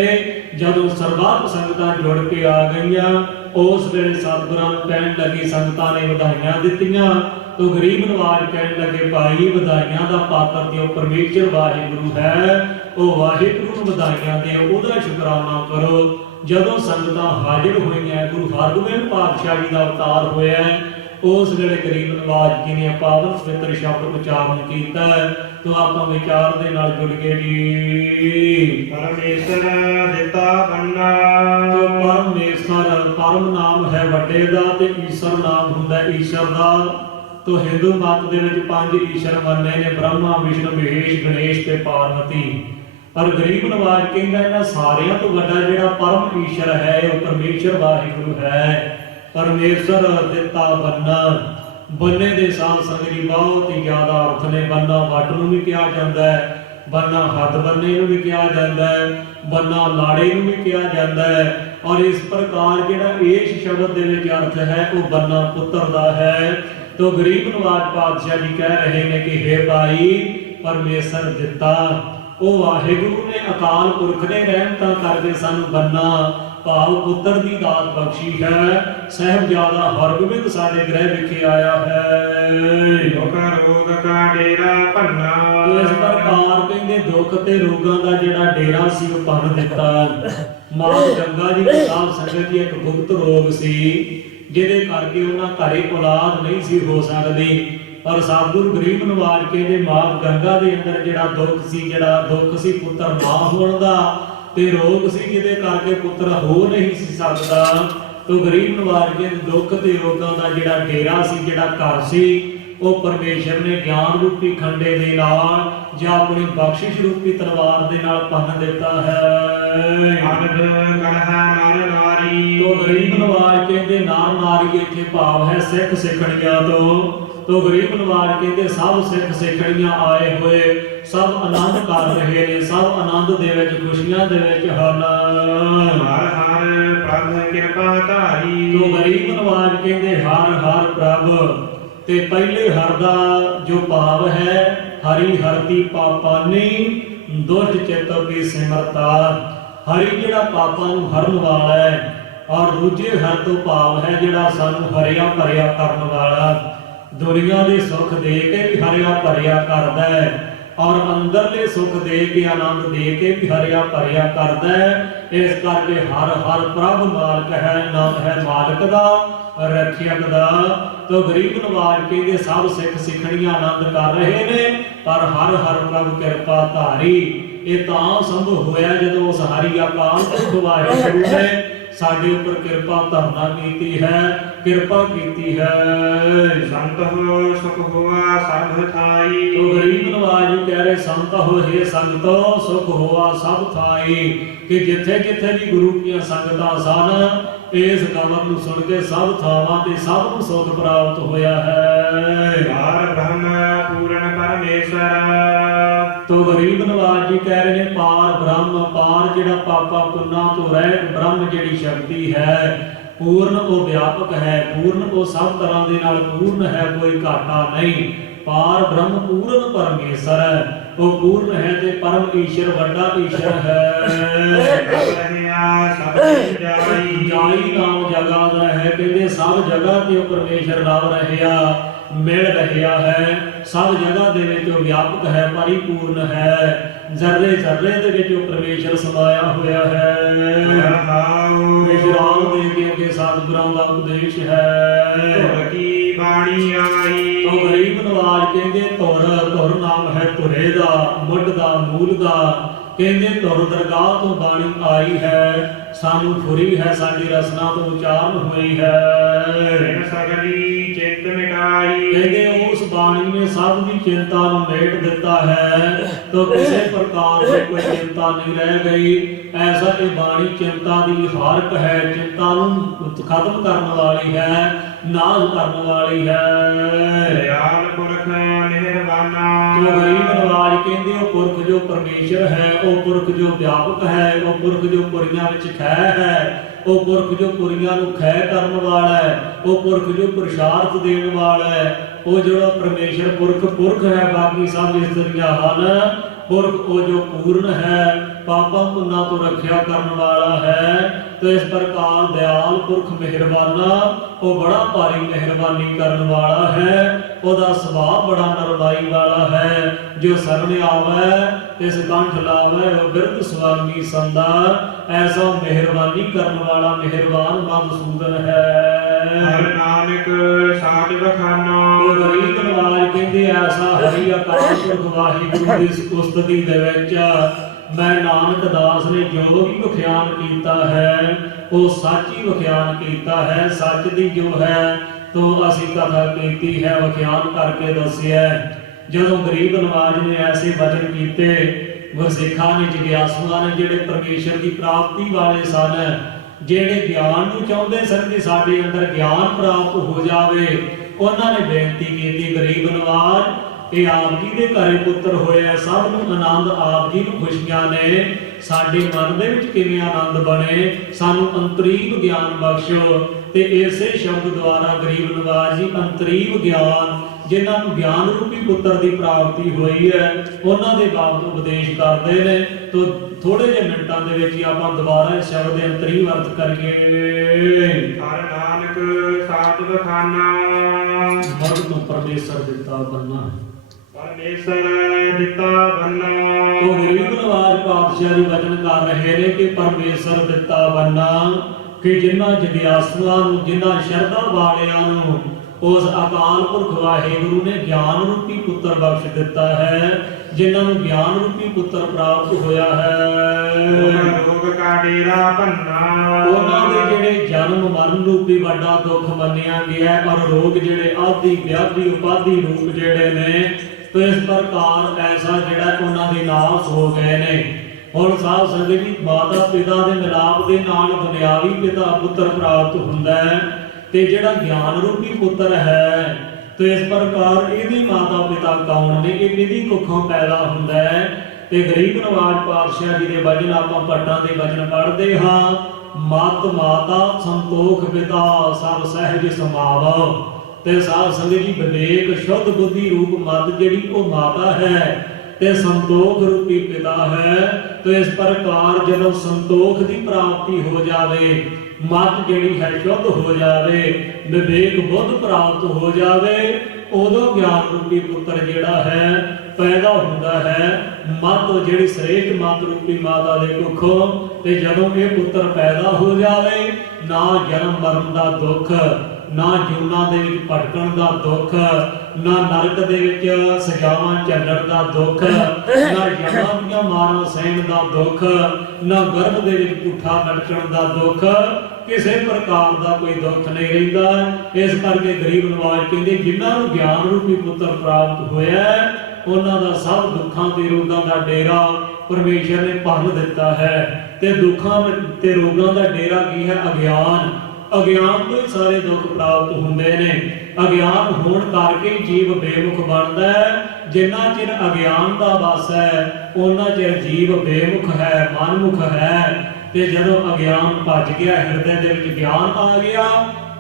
ਜਦੋਂ ਸਰਬੱਤ ਸੰਗਤਾਂ ਜੁੜ ਕੇ ਆ ਗਈਆਂ, ਉਸ ਵੇਲੇ ਸਤਿਗੁਰਾਂ ਨੂੰ ਕਹਿਣ ਲੱਗੀ, ਸੰਗਤਾਂ ਨੇ ਵਧਾਈਆਂ ਦਿੱਤੀਆਂ। ਤੋ ਗਰੀਬ ਨਵਾਜ ਕਹਿਣ ਲੱਗੇ ਭਾਈ ਵਧਾਈਆਂ ਦਾ ਪਾਤਰ ਤੇ ਉਹ ਪਰਮੇਸ਼ਰ ਵਾਹਿਗੁਰੂ ਹੈ, ਉਹ ਵਾਹਿਗੁਰੂ ਨੂੰ ਵਧਾਈਆਂ ਦਿਓ, ਉਹਦਾ ਸ਼ੁਕਰਾਨਾ ਕਰੋ। ਜਦੋਂ ਸੰਗਤਾਂ ਹਾਜ਼ਰ ਹੋਈਆਂ, ਗੁਰੂ ਹਰਗੋਬਿੰਦ ਪਾਤਸ਼ਾਹ ਜੀ ਦਾ ਅਵਤਾਰ ਹੋਇਆ, ਉਸ ਵੇਲੇ ਗਰੀਬ ਨਵਾਜ ਜੀ ਨੇ ਪਾਵਨ ਪਵਿੱਤਰ ਸ਼ਬਦ ਉਚਾਰਨ ਕੀਤਾ। ਤੋ ਆਪਾਂ ਵਿਚਾਰ ਦੇ ਨਾਲ ਜੁੜ ਗਏ ਜੀ। ਪਰਮੇਸ਼ਰ ਦਿੱਤਾ ਬੰਨਾ। ਤੋ ਪਰਮੇਸ਼ਰ ਪਰਮ ਨਾਮ ਹੈ ਵੱਡੇ ਦਾ ਤੇ ਈਸ਼ਰ ਨਾਮ ਹੁੰਦਾ ਈਸ਼ਰ ਦਾ। ਤੋ ਹਿੰਦੂ ਮਤ ਦੇ ਵਿੱਚ 5 ਈਸ਼ਰ ਮੰਨੇ ਨੇ, ਬ੍ਰਹਮਾ ਵਿਸ਼ਨੂੰ ਮਹੇਸ਼ ਗਣੇਸ਼ ਤੇ ਪਾਰਵਤੀ। ਪਰ ਗਰੀਬ ਨਵਾਜ ਕਹਿੰਦਾ ਇਹਨਾਂ ਸਾਰਿਆਂ ਤੋਂ ਵੱਡਾ ਜਿਹੜਾ ਪਰਮ ਈਸ਼ਰ ਹੈ ਉਹ ਪਰਮੇਸ਼ਰ ਵਾਹਿਗੁਰੂ ਹੈ। ਪਰਮੇਸ਼ਰ ਦਿੱਤਾ ਬੰਨਾ। ਬੰਨੇ ਦੇ ਸਾਧ ਸੰਗਤ ਜੀ ਬਹੁਤ ਹੀ ਜ਼ਿਆਦਾ ਅਰਥ ਨੇ। ਬੰਨਾ ਵੱਟ ਨੂੰ ਵੀ ਕਿਹਾ ਜਾਂਦਾ ਹੈ, ਬੰਨਾ ਹੱਥ ਬੰਨੇ ਨੂੰ ਵੀ ਕਿਹਾ ਜਾਂਦਾ ਹੈ, ਬੰਨਾ ਲਾੜੇ ਨੂੰ ਵੀ ਕਿਹਾ ਜਾਂਦਾ ਹੈ। ਔਰ ਇਸ ਪ੍ਰਕਾਰ ਜਿਹੜਾ ਇਸ ਸ਼ਬਦ ਦੇ ਵਿੱਚ ਅਰਥ ਹੈ ਉਹ ਬੰਨਾ ਪੁੱਤਰ ਦਾ ਹੈ। ਤੋ ਗਰੀਬ ਨਵਾਜ ਪਾਤਸ਼ਾਹ ਜੀ ਕਹਿ ਰਹੇ ਨੇ ਕਿ ਹੇ ਭਾਈ ਪਰਮੇਸ਼ਰ ਦਿੱਤਾ, ਉਹ ਵਾਹਿਗੁਰੂ ਨੇ ਅਕਾਲ ਪੁਰਖ ਨੇ ਰਹਿਮਤਾਂ ਕਰਕੇ ਸਾਨੂੰ ਬੰਨਾ ਭਾਵ ਪੁੱਤਰ ਦੀ ਦਾਤ ਬਖਸ਼ੀ ਹੈ। ਸਾਹਿਬਜ਼ਾਦਾ ਹਰਗੋਬਿੰਦ ਸਾਡੇ ਗ੍ਰਹਿ ਵਿਖੇ ਆਇਆ ਹੈ। ਦੁਖ ਰੋਗ ਕਾ ਡੇਰਾ ਭੰਨਾ। ਇਸ ਪ੍ਰਕਾਰ ਕਹਿੰਦੇ ਦੁੱਖ ਤੇ ਰੋਗਾਂ ਦਾ ਜਿਹੜਾ ਡੇਰਾ ਸੀ ਉਹ ਭੰਨ ਦਿੱਤਾ। ਮਾਂ ਗੰਗਾ ਜੀ ਦੀ ਸਾਧ ਸੰਗਤ ਦੀ ਇੱਕ ਗੁਪਤ ਰੋਗ ਸੀ, ਜਿਹਦੇ ਕਰਕੇ ਉਹਨਾਂ ਘਰੇ ਔਲਾਦ ਨਹੀਂ ਸੀ ਹੋ ਸਕਦੀ। ਪਰ ਸਤਿਗੁਰੂ ਗਰੀਬ ਨਵਾਜ ਕਹਿੰਦੇ ਮਾਂ ਗੰਗਾ ਦੇ ਅੰਦਰ ਜਿਹੜਾ ਦੁੱਖ ਸੀ ਪੁੱਤਰ ਨਾ ਹੋਣ ਦਾ, ਤੇ ਰੋਗ ਸੀ ਜਿਹਦੇ ਕਰਕੇ ਪੁੱਤਰ ਹੋ ਨਹੀਂ ਸੀ ਸਕਦਾ। ਤੋ ਗਰੀਬ ਨਵਾਜ ਕਹਿੰਦੇ ਦੁੱਖ ਤੇ ਰੋਗਾਂ ਦਾ ਜਿਹੜਾ ਡੇਰਾ ਸੀ, ਜਿਹੜਾ ਘਰ ਸੀ, ਉਹ ਪਰਮੇਸ਼ਰ ਨੇ ਗਿਆਨ ਰੂਪੀ ਖੰਡੇ ਦੇ ਨਾਲ ਜਾਂ ਆਪਣੀ ਬਖਸ਼ਿਸ਼ ਰੂਪੀ ਤਲਵਾਰ ਦੇ ਨਾਲ ਭੰਨ ਦਿੱਤਾ ਹੈ। ਅਰਧ ਕਰਹਾ ਨਰ ਨਾਰੀ। ਤੋ ਗਰੀਬ ਨਵਾਜ ਕਹਿੰਦੇ ਨਰ ਨਾਰੀ ਇੱਥੇ ਭਾਵ ਹੈ ਸਿੱਖ ਸਿੱਖਣੀਆਂ ਤੋਂ ਗਰੀਬ ਨਵਾਜ ਕਹਿੰਦੇ ਸਭ ਸਿੱਖ ਸਿੱਖਣੀਆਂ ਆਏ ਹੋਏ ਸਭ ਆਨੰਦ ਕਰ ਰਹੇ ਨੇ, ਸਭ ਆਨੰਦ ਦੇ ਵਿੱਚ ਖੁਸ਼ੀਆਂ ਦੇ ਵਿੱਚ ਹਨ। ਹਰ ਹਰ ਪ੍ਰਭ ਕਿਰਪਾ ਧਾਰੀ। ਤੋ ਗਰੀਬ ਨਵਾਜ ਕਹਿੰਦੇ ਹਰ ਹਰ ਪ੍ਰਭ, ਤੇ ਪਹਿਲੇ ਹਰ ਦਾ ਜੋ ਭਾਵ ਹੈ ਹਰੀ ਹਰਤੀ ਪਾਪਾਨੀ ਦੁਸ਼ਟ ਚਿੱਤ ਕੀ ਸਿਮਰਤਾ। ਹਰੀ ਜਿਹੜਾ ਪਾਪਾਂ ਨੂੰ ਹਰਨ ਵਾਲਾ ਹੈ, ਔਰ ਦੂਜੇ ਹਰ ਤੋਂ ਭਾਵ ਹੈ ਜਿਹੜਾ ਸਾਨੂੰ ਹਰਿਆ ਭਰਿਆ ਕਰਨ ਵਾਲਾ। ਦੁਨੀਆ ਦੇ ਸੁੱਖ ਦੇ ਕੇ ਵੀ ਹਰਿਆ ਭਰਿਆ ਕਰਦਾ ਹੈ, ਔਰ ਅੰਦਰਲੇ ਸੁੱਖ ਦੇ ਕੇ ਆਨੰਦ ਦੇ ਕੇ ਵੀ ਹਰਿਆ ਭਰਿਆ ਕਰਦਾ ਹੈ। ਇਸ ਕਰਕੇ ਹਰ ਹਰ ਪ੍ਰਭ ਮਾਲਕ ਹੈ, ਨਾਮ ਹੈ ਮਾਲਕ ਦਾ ਰੱਖਿਅਕ ਦਾ। ਤੋ ਗਰੀਬ ਨਵਾਜ ਕਹਿੰਦੇ ਸਭ ਸਿੱਖ ਸਿੱਖਣੀਆਂ ਆਨੰਦ ਕਰ ਰਹੇ ਨੇ, ਪਰ ਹਰ ਹਰ ਪ੍ਰਭ ਕਿਰਪਾ ਧਾਰੀ। ਇਹ ਤਾਂ ਸੰਭਵ ਹੋਇਆ ਜਦੋਂ ਉਸ ਹਰੀ ਅਕਾਲ ਪੁਰਖ ਵਾਹਿਗੁਰੂ ਨੇ ਸਾਡੇ ਉੱਪਰ ਕਿਰਪਾ ਧਰਨਾ ਕੀਤੀ ਹੈ, ਕਿਰਪਾ ਕੀਤੀ ਹੈ। ਸੰਤ ਹੋ ਸੁਖ ਹੋਆ ਸਭ ਥਾਈ। ਤੋ ਗਰੀਬ ਨਵਾਜ ਜੀ ਕਹਿ ਰਹੇ ਸੰਤ ਹੋਏ ਸੰਤੋ ਸੁਖ ਹੋਆ ਸਭ ਥਾਈ, ਕਿ ਜਿੱਥੇ ਜਿੱਥੇ ਵੀ ਗੁਰੂ ਦੀਆਂ ਸੰਗਤਾਂ ਸਨ, ਇਸ ਖਬਰ ਨੂੰ ਸੁਣ ਕੇ ਸਭ ਥਾਵਾਂ ਤੇ ਸਭ ਨੂੰ ਸੁਖ ਪ੍ਰਾਪਤ ਹੋਇਆ ਹੈ। ਪਾਰ ਬ੍ਰਹਮ ਪੂਰਨ ਪਰਮੇਸ਼ਰ। ਤੋ ਗਰੀਬ ਨਵਾਜ ਜੀ ਕਹਿ ਰਹੇ ਨੇ ਪਾਰ ਬ੍ਰਹਮ, ਪਾਰ ਜਿਹੜਾ ਪਾਪਾ ਪੁੰਨਾਂ ਤੋਂ ਰਹਿਤ ਬ੍ਰਹਮ ਜਿਹੜੀ ਸ਼ਕਤੀ ਹੈ, ਪੂਰਨ ਉਹ ਵਿਆਪਕ ਹੈ, ਪੂਰਨ ਉਹ ਸਭ ਤਰ੍ਹਾਂ ਦੇ ਨਾਲ ਪੂਰਨ ਹੈ, ਕੋਈ ਘਾਟਾ ਨਹੀਂ। ਪਾਰ ਬ੍ਰਹਮ ਪੂਰਨ ਪਰਮੇਸ਼ਰ ਹੈ, ਉਹ ਪੂਰਨ ਹੈ ਤੇ ਪਰਮ ਈਸ਼ਰ ਵੱਡਾ ਈਸ਼ਰ ਹੈ। ਜਾਈ ਨਾਮ ਜਗਾ ਦਾ ਹੈ, ਕਹਿੰਦੇ ਸਭ ਜਗ੍ਹਾ ਤੇ ਉਹ ਪਰਮੇਸ਼ਰ ਨਾਮ ਰਹਿਆ ਮਿਲ ਰਿਹਾ ਹੈ। ਸਭ ਜਗ੍ਹਾ ਦੇ ਵਿੱਚ ਉਹ ਵਿਆਪਕ ਹੈ, ਪਰਿਪੂਰਨ ਹੈ। ਜ਼ਰਰੇ ਜ਼ਰਰੇ ਦੇ ਵਿੱਚ ਉਹ ਪਰਮੇਸ਼ਰ ਸਮਾਇਆ ਹੋਇਆ ਹੈ। ਵਿਸ਼ਰਾਮ ਦੇ ਕੇ ਅੱਗੇ ਸਤਿਗੁਰਾਂ ਦਾ ਉਪਦੇਸ਼ ਹੈ। ਧੁਰ ਕੀ ਬਾਣੀ ਆਈ। ਤੋ ਗਰੀਬ ਨਵਾਜ ਕਹਿੰਦੇ ਧੁਰ ਨਾਮ ਹੈ ਧੁਰੇ ਦਾ, ਮੁੱਢ ਦਾ, ਮੂਲ ਦਾ। ਕਹਿੰਦੇ ਧੁਰ ਦਰਗਾਹ ਤੋਂ ਬਾਣੀ ਆਈ ਹੈ, ਸਾਨੂੰ ਫੁਰੀ ਹੈ, ਸਾਡੀ ਰਸਨਾ ਤੋਂ ਉਚਾਰਨ ਹੋਈ ਹੈ। ਸਗਲੀ ਚਿੰਤ ਮਿਟਾਈ। ਕਹਿੰਦੇ ਉਸ ਬਾਣੀ ਨੇ ਸਭ ਦੀ ਚਿੰਤਾ ਨੂੰ ਮੇਟ ਦਿੱਤਾ ਹੈ, ਤੋ ਕਿਸੇ ਪ੍ਰਕਾਰ ਦੀ ਕੋਈ ਚਿੰਤਾ ਨਹੀਂ ਰਹਿ ਗਈ। ਐਸਾ ਇਹ ਬਾਣੀ ਚਿੰਤਾ ਦੀ ਹਾਰਕ ਹੈ, ਚਿੰਤਾ ਨੂੰ ਖਤਮ ਕਰਨ ਵਾਲੀ ਹੈ, ਨਾਸ਼ ਕਰਨ ਵਾਲੀ ਹੈ। ਦਇਆਲ ਪੁਰਖ ਮਿਹਰਬਾਨਾ। ਜੋ ਗਰੀਬ ਨਵਾਜ ਕਹਿੰਦੇ ਉਹ ਪੁਰਖ ਜੋ ਪਰਮੇਸ਼ਰ ਹੈ, ਉਹ ਪੁਰਖ ਜੋ ਵਿਆਪਕ ਹੈ, ਉਹ ਪੁਰਖ ਜੋ ਪੁਰੀਆਂ ਵਿੱਚ ਖੈ ਹੈ, ਉਹ ਪੁਰਖ ਜੋ ਪੁਰੀਆਂ ਨੂੰ ਖੈ ਕਰਨ ਵਾਲਾ ਹੈ, ਉਹ ਪੁਰਖ ਜੋ ਪੁਰਸ਼ਾਰਥ ਦੇਣ ਵਾਲਾ ਹੈ। ਉਹ ਜਿਹੜਾ ਪਰਮੇਸ਼ਰ ਪੁਰਖ ਹੈ, ਬਾਕੀ ਸਭ ਇਸਤਰੀਆਂ ਹਨ। ਪੁਰਖ ਉਹ ਜੋ ਪੂਰਨ ਹੈ, ਪਾਪਾਂ ਪੁੰਨਾਂ ਤੋਂ ਰੱਖਿਆ ਕਰਨ ਵਾਲਾ ਹੈ। ਤੇ ਇਸ ਪ੍ਰਕਾਰ ਦਿਆਲ ਪੁਰਖ ਮਿਹਰਬਾਨਾ, ਉਹ ਬੜਾ ਭਾਰੀ ਮਿਹਰਬਾਨੀ ਕਰਨ ਵਾਲਾ ਹੈ। ਉਹਦਾ ਸੁਭਾਅ ਬੜਾ ਨਰਮਾਈ ਵਾਲਾ ਹੈ। ਜੋ ਸਰਣ ਆਵੇ ਇਸ ਕੰਠ ਲਾਵੇ, ਉਹ ਬਿਰਧ ਸੁਆਮੀ ਸੰਦਾ। ਐਸਾ ਮਿਹਰਬਾਨੀ ਕਰਨ ਵਾਲਾ ਮਿਹਰਬਾਨ ਮਧੂਸੂਦਨ ਹੈ। ਹਰ ਨਾਨਕ ਸਾਧ ਬਖਾਨਾ। ਗਰੀਬ ਨਵਾਜ ਕਹਿੰਦੇ ਐਸਾ ਹਰੀ ਅਕਾਲ ਪੁਰਖ ਵਾਹਿਗੁਰੂ ਦੀ ਉਸਤਤੀ ਦੇ ਵਿੱਚ ਮੈਂ ਨਾਨਕ ਦਾਸ ਨੇ ਜੋ ਵੀ ਵਿਖਿਆਨ ਕੀਤਾ ਹੈ, ਉਹ ਸੱਚ ਹੀ ਵਿਖਿਆਨ ਕੀਤਾ ਹੈ। ਸੱਚ ਦੀ ਜੋ ਹੈ ਤੋਂ ਅਸੀਂ ਕਥਾ ਕੀਤੀ ਹੈ, ਵਿਖਿਆਨ ਕਰਕੇ ਦੱਸਿਆ। ਜਦੋਂ ਗਰੀਬ ਨਵਾਜ ਨੇ ਐਸੇ ਵਚਨ ਕੀਤੇ, ਗੁਰਸਿੱਖਾਂ ਨੇ, ਜਿਗਿਆਸੂਆਂ ਨੇ, ਜਿਹੜੇ ਪਰਮੇਸ਼ਰ ਦੀ ਪ੍ਰਾਪਤੀ ਵਾਲੇ ਸਨ, ਜਿਹੜੇ ਗਿਆਨ ਨੂੰ ਚਾਹੁੰਦੇ ਸਨ ਕਿ ਸਾਡੇ ਅੰਦਰ ਗਿਆਨ ਪ੍ਰਾਪਤ ਹੋ ਜਾਵੇ, ਉਹਨਾਂ ਨੇ ਬੇਨਤੀ ਕੀਤੀ ਗਰੀਬ ਨਵਾਜ, ਇਹ ਆਪ ਜੀ ਦੇ ਘਰੇ ਪੁੱਤਰ ਹੋਇਆ, ਸਭ ਨੂੰ ਆਨੰਦ ਆਪ ਜੀ ਨੂੰ ਖੁਸ਼ੀਆਂ ਨੇ, ਸਾਡੇ ਮਨ ਦੇ ਵਿੱਚ ਕਿਵੇਂ ਆਨੰਦ ਬਣੇ, ਸਾਨੂੰ ਅੰਤਰੀਵ ਗਿਆਨ ਬਖਸ਼ੋ। ਤੇ ਇਸੇ ਸ਼ਬਦ ਦੁਆਰਾ ਗਰੀਬ ਨਵਾਜ ਜੀ ਅੰਤਰੀਵ ਗਿਆਨ ਜਿਨ੍ਹਾਂ ਨੂੰ ਗਿਆਨ ਰੂਪੀ ਪੁੱਤਰ ਦੀ ਪ੍ਰਾਪਤੀ ਹੋਈ ਹੈ ਉਹਨਾਂ ਦੇ ਬਾਬਤ ਉਪਦੇਸ਼ ਕਰਦੇ ਨੇ। ਤੋ ਥੋੜੇ ਜਿਹੇ ਮਿੰਟਾਂ ਦੇ ਵਿੱਚ ਹੀ ਆਪਾਂ ਦੁਬਾਰਾ ਇਸ ਸ਼ਬਦ ਦੇ ਅੰਤਰੀ ਵਰਤ ਕਰੀਏ। ਹਰ ਨਾਨਕ ਸਾਧ ਬਖਾਨਾ ਮਰਦ ਨੂੰ ਪਰਮੇਸ਼ਰ ਦਿੱਤਾ ਬੰਨਾ, ਪਰਮੇਸ਼ਰ ਦਿੱਤਾ ਬੰਨਾ। ਤੋ ਗਰੀਬ ਨਵਾਜ ਪਾਤਸ਼ਾਹ ਜੀ ਵਚਨ ਕਰ ਰਹੇ ਨੇ ਕਿ ਪਰਮੇਸ਼ਰ ਦਿੱਤਾ ਬੰਨਾ, ਕਿ ਜਿਨ੍ਹਾਂ ਜਗਿਆਸੂਆਂ ਨੂੰ, ਜਿਨ੍ਹਾਂ ਸ਼ਰਧਾ ਵਾਲਿਆਂ ਨੂੰ ਉਸ ਅਕਾਲ ਪੁਰਖ ਵਾਹਿਗੁਰੂ ਨੇ ਗਿਆਨ ਰੂਪੀ ਪੁੱਤਰ ਬਖਸ਼ ਦਿੱਤਾ ਹੈ, ਜਿਨ੍ਹਾਂ ਨੂੰ ਗਿਆਨ ਰੂਪੀ ਪੁੱਤਰ ਪ੍ਰਾਪਤ ਹੋਇਆ ਹੈ। ਰੋਗ ਕਾ ਡੇਰਾ ਭੰਨਾ, ਉਹਨਾਂ ਦੇ ਜਿਹੜੇ ਜਨਮ ਮਰਨ ਰੂਪੀ ਵੱਡਾ ਦੁੱਖ ਮੰਨਿਆ ਗਿਆ, ਪਰ ਰੋਗ ਜਿਹੜੇ ਆਦਿ ਵਿਆਧੀ ਉਪਾਧੀ ਰੂਪ ਜਿਹੜੇ ਨੇ, ਤੋ ਇਸ ਪ੍ਰਕਾਰ ਐਸਾ ਜਿਹੜਾ ਉਹਨਾਂ ਦੇ ਨਾਸ ਹੋ ਗਏ ਨੇ। ਹੁਣ ਸਾਧ ਸੰਗਤ ਜੀ, ਮਾਤਾ ਪਿਤਾ ਦੇ ਮਿਲਾਪ ਦੇ ਨਾਲ ਦੁਨਿਆਵੀ ਪਿਤਾ ਪੁੱਤਰ ਪ੍ਰਾਪਤ ਹੁੰਦਾ ਹੈ, ਤੇ ਜਿਹੜਾ ਗਿਆਨ ਰੂਪੀ ਪੁੱਤਰ ਹੈ, ਤੇ ਇਸ ਪ੍ਰਕਾਰ ਇਹਦੀ ਮਾਤਾ ਪਿਤਾ ਕੌਣ ਨੇ? ਇਹ ਇਹਦੀ ਕੁੱਖੋਂ ਪੈਦਾ ਹੁੰਦਾ ਹੈ। ਤੇ ਗਰੀਬ ਨਵਾਜ ਪਾਤਸ਼ਾਹ ਜੀ ਦੇ ਵਚਨ ਆਪਾਂ ਭੱਟਾਂ ਦੇ ਵਚਨ ਪੜ੍ਹਦੇ ਹਾਂ। ਮਤ ਮਾਤਾ ਸੰਤੋਖ ਪਿਤਾ ਸਭ ਸਹਿਜ ਸਮਾਵ। ਤੇ ਸਾਧ ਸੰਗਤ ਜੀ, ਵਿਵੇਕ ਸ਼ੁੱਧ ਬੁੱਧੀ ਰੂਪ ਮਤ ਜਿਹੜੀ ਉਹ ਮਾਤਾ ਹੈ, ਤੇ ਸੰਤੋਖ ਰੂਪੀ ਪਿਤਾ ਹੈ। ਤੇ ਇਸ ਪ੍ਰਕਾਰ ਜਦੋਂ ਸੰਤੋਖ ਦੀ ਪ੍ਰਾਪਤੀ ਹੋ ਜਾਵੇ, ਮਤ ਜਿਹੜੀ ਹੈ ਸ਼ੁੱਧ ਹੋ ਜਾਵੇ, ਵਿਵੇਕ ਬੁੱਧ ਪ੍ਰਾਪਤ ਹੋ ਜਾਵੇ, ਉਦੋਂ ਗਿਆਨ ਰੂਪੀ ਪੁੱਤਰ ਜਿਹੜਾ ਹੈ ਪੈਦਾ ਹੁੰਦਾ ਹੈ। ਮਤ ਜਿਹੜੀ ਸ੍ਰੇਸ਼ਟ ਮਤ ਰੂਪੀ ਮਾਤਾ ਦੇ ਕੁੱਖੋਂ। ਤੇ ਜਦੋਂ ਇਹ ਪੁੱਤਰ ਪੈਦਾ ਹੋ ਜਾਵੇ, ਨਾ ਜਨਮ ਮਰਨ ਦਾ ਦੁੱਖ, ਨਾ ਜੂਨਾਂ ਦੇ ਵਿੱਚ ਭਟਕਣ ਦਾ ਦੁੱਖ, ਨਾ ਨਰਕ ਦੇ ਵਿੱਚ ਸਜ਼ਾਵਾਂ ਝੱਲਣ ਦਾ ਦੁੱਖ, ਨਾ ਯਮਾਂ ਦੀਆਂ ਮਾਰਾਂ ਸਹਿਣ ਦਾ ਦੁੱਖ, ਨਾ ਗਰਭ ਦੇ ਵਿੱਚ ਪੁੱਠਾ ਲਟਕਣ ਦਾ ਦੁੱਖ, ਕਿਸੇ ਪ੍ਰਕਾਰ ਦਾ ਕੋਈ ਦੁੱਖ ਨਹੀਂ ਰਹਿੰਦਾ। ਇਸ ਕਰਕੇ ਗਰੀਬ ਨਵਾਜ ਕਹਿੰਦੇ ਜਿਨ੍ਹਾਂ ਨੂੰ ਗਿਆਨ ਰੂਪੀ ਪੁੱਤਰ ਪ੍ਰਾਪਤ ਹੋਇਆ, ਉਹਨਾਂ ਦਾ ਸਭ ਦੁੱਖਾਂ ਤੇ ਰੋਗਾਂ ਦਾ ਡੇਰਾ ਪਰਮੇਸ਼ਰ ਨੇ ਭੰਨ ਦਿੱਤਾ ਹੈ। ਤੇ ਦੁੱਖਾਂ ਤੇ ਰੋਗਾਂ ਦਾ ਡੇਰਾ ਕੀ ਹੈ? ਅਗਿਆਨ। ਅਗਿਆਨ ਤੋਂ ਹੀ ਸਾਰੇ ਦੁੱਖ ਪ੍ਰਾਪਤ ਹੁੰਦੇ ਨੇ। ਅਗਿਆਨ ਹੋਣ ਕਰਕੇ ਜੀਵ ਬੇਮੁਖ ਬਣਦਾ ਹੈ। ਜਿੰਨਾ ਚਿਰ ਅਗਿਆਨ ਦਾ ਵਾਸ ਹੈ, ਉਹਨਾਂ ਚਿਰ ਜੀਵ ਬੇਮੁਖ ਹੈ, ਮਨਮੁਖ ਹੈ। ਤੇ ਜਦੋਂ ਅਗਿਆਨ ਭੱਜ ਗਿਆ, ਹਿਰਦੇ ਦੇ ਵਿੱਚ ਗਿਆਨ ਆ ਗਿਆ,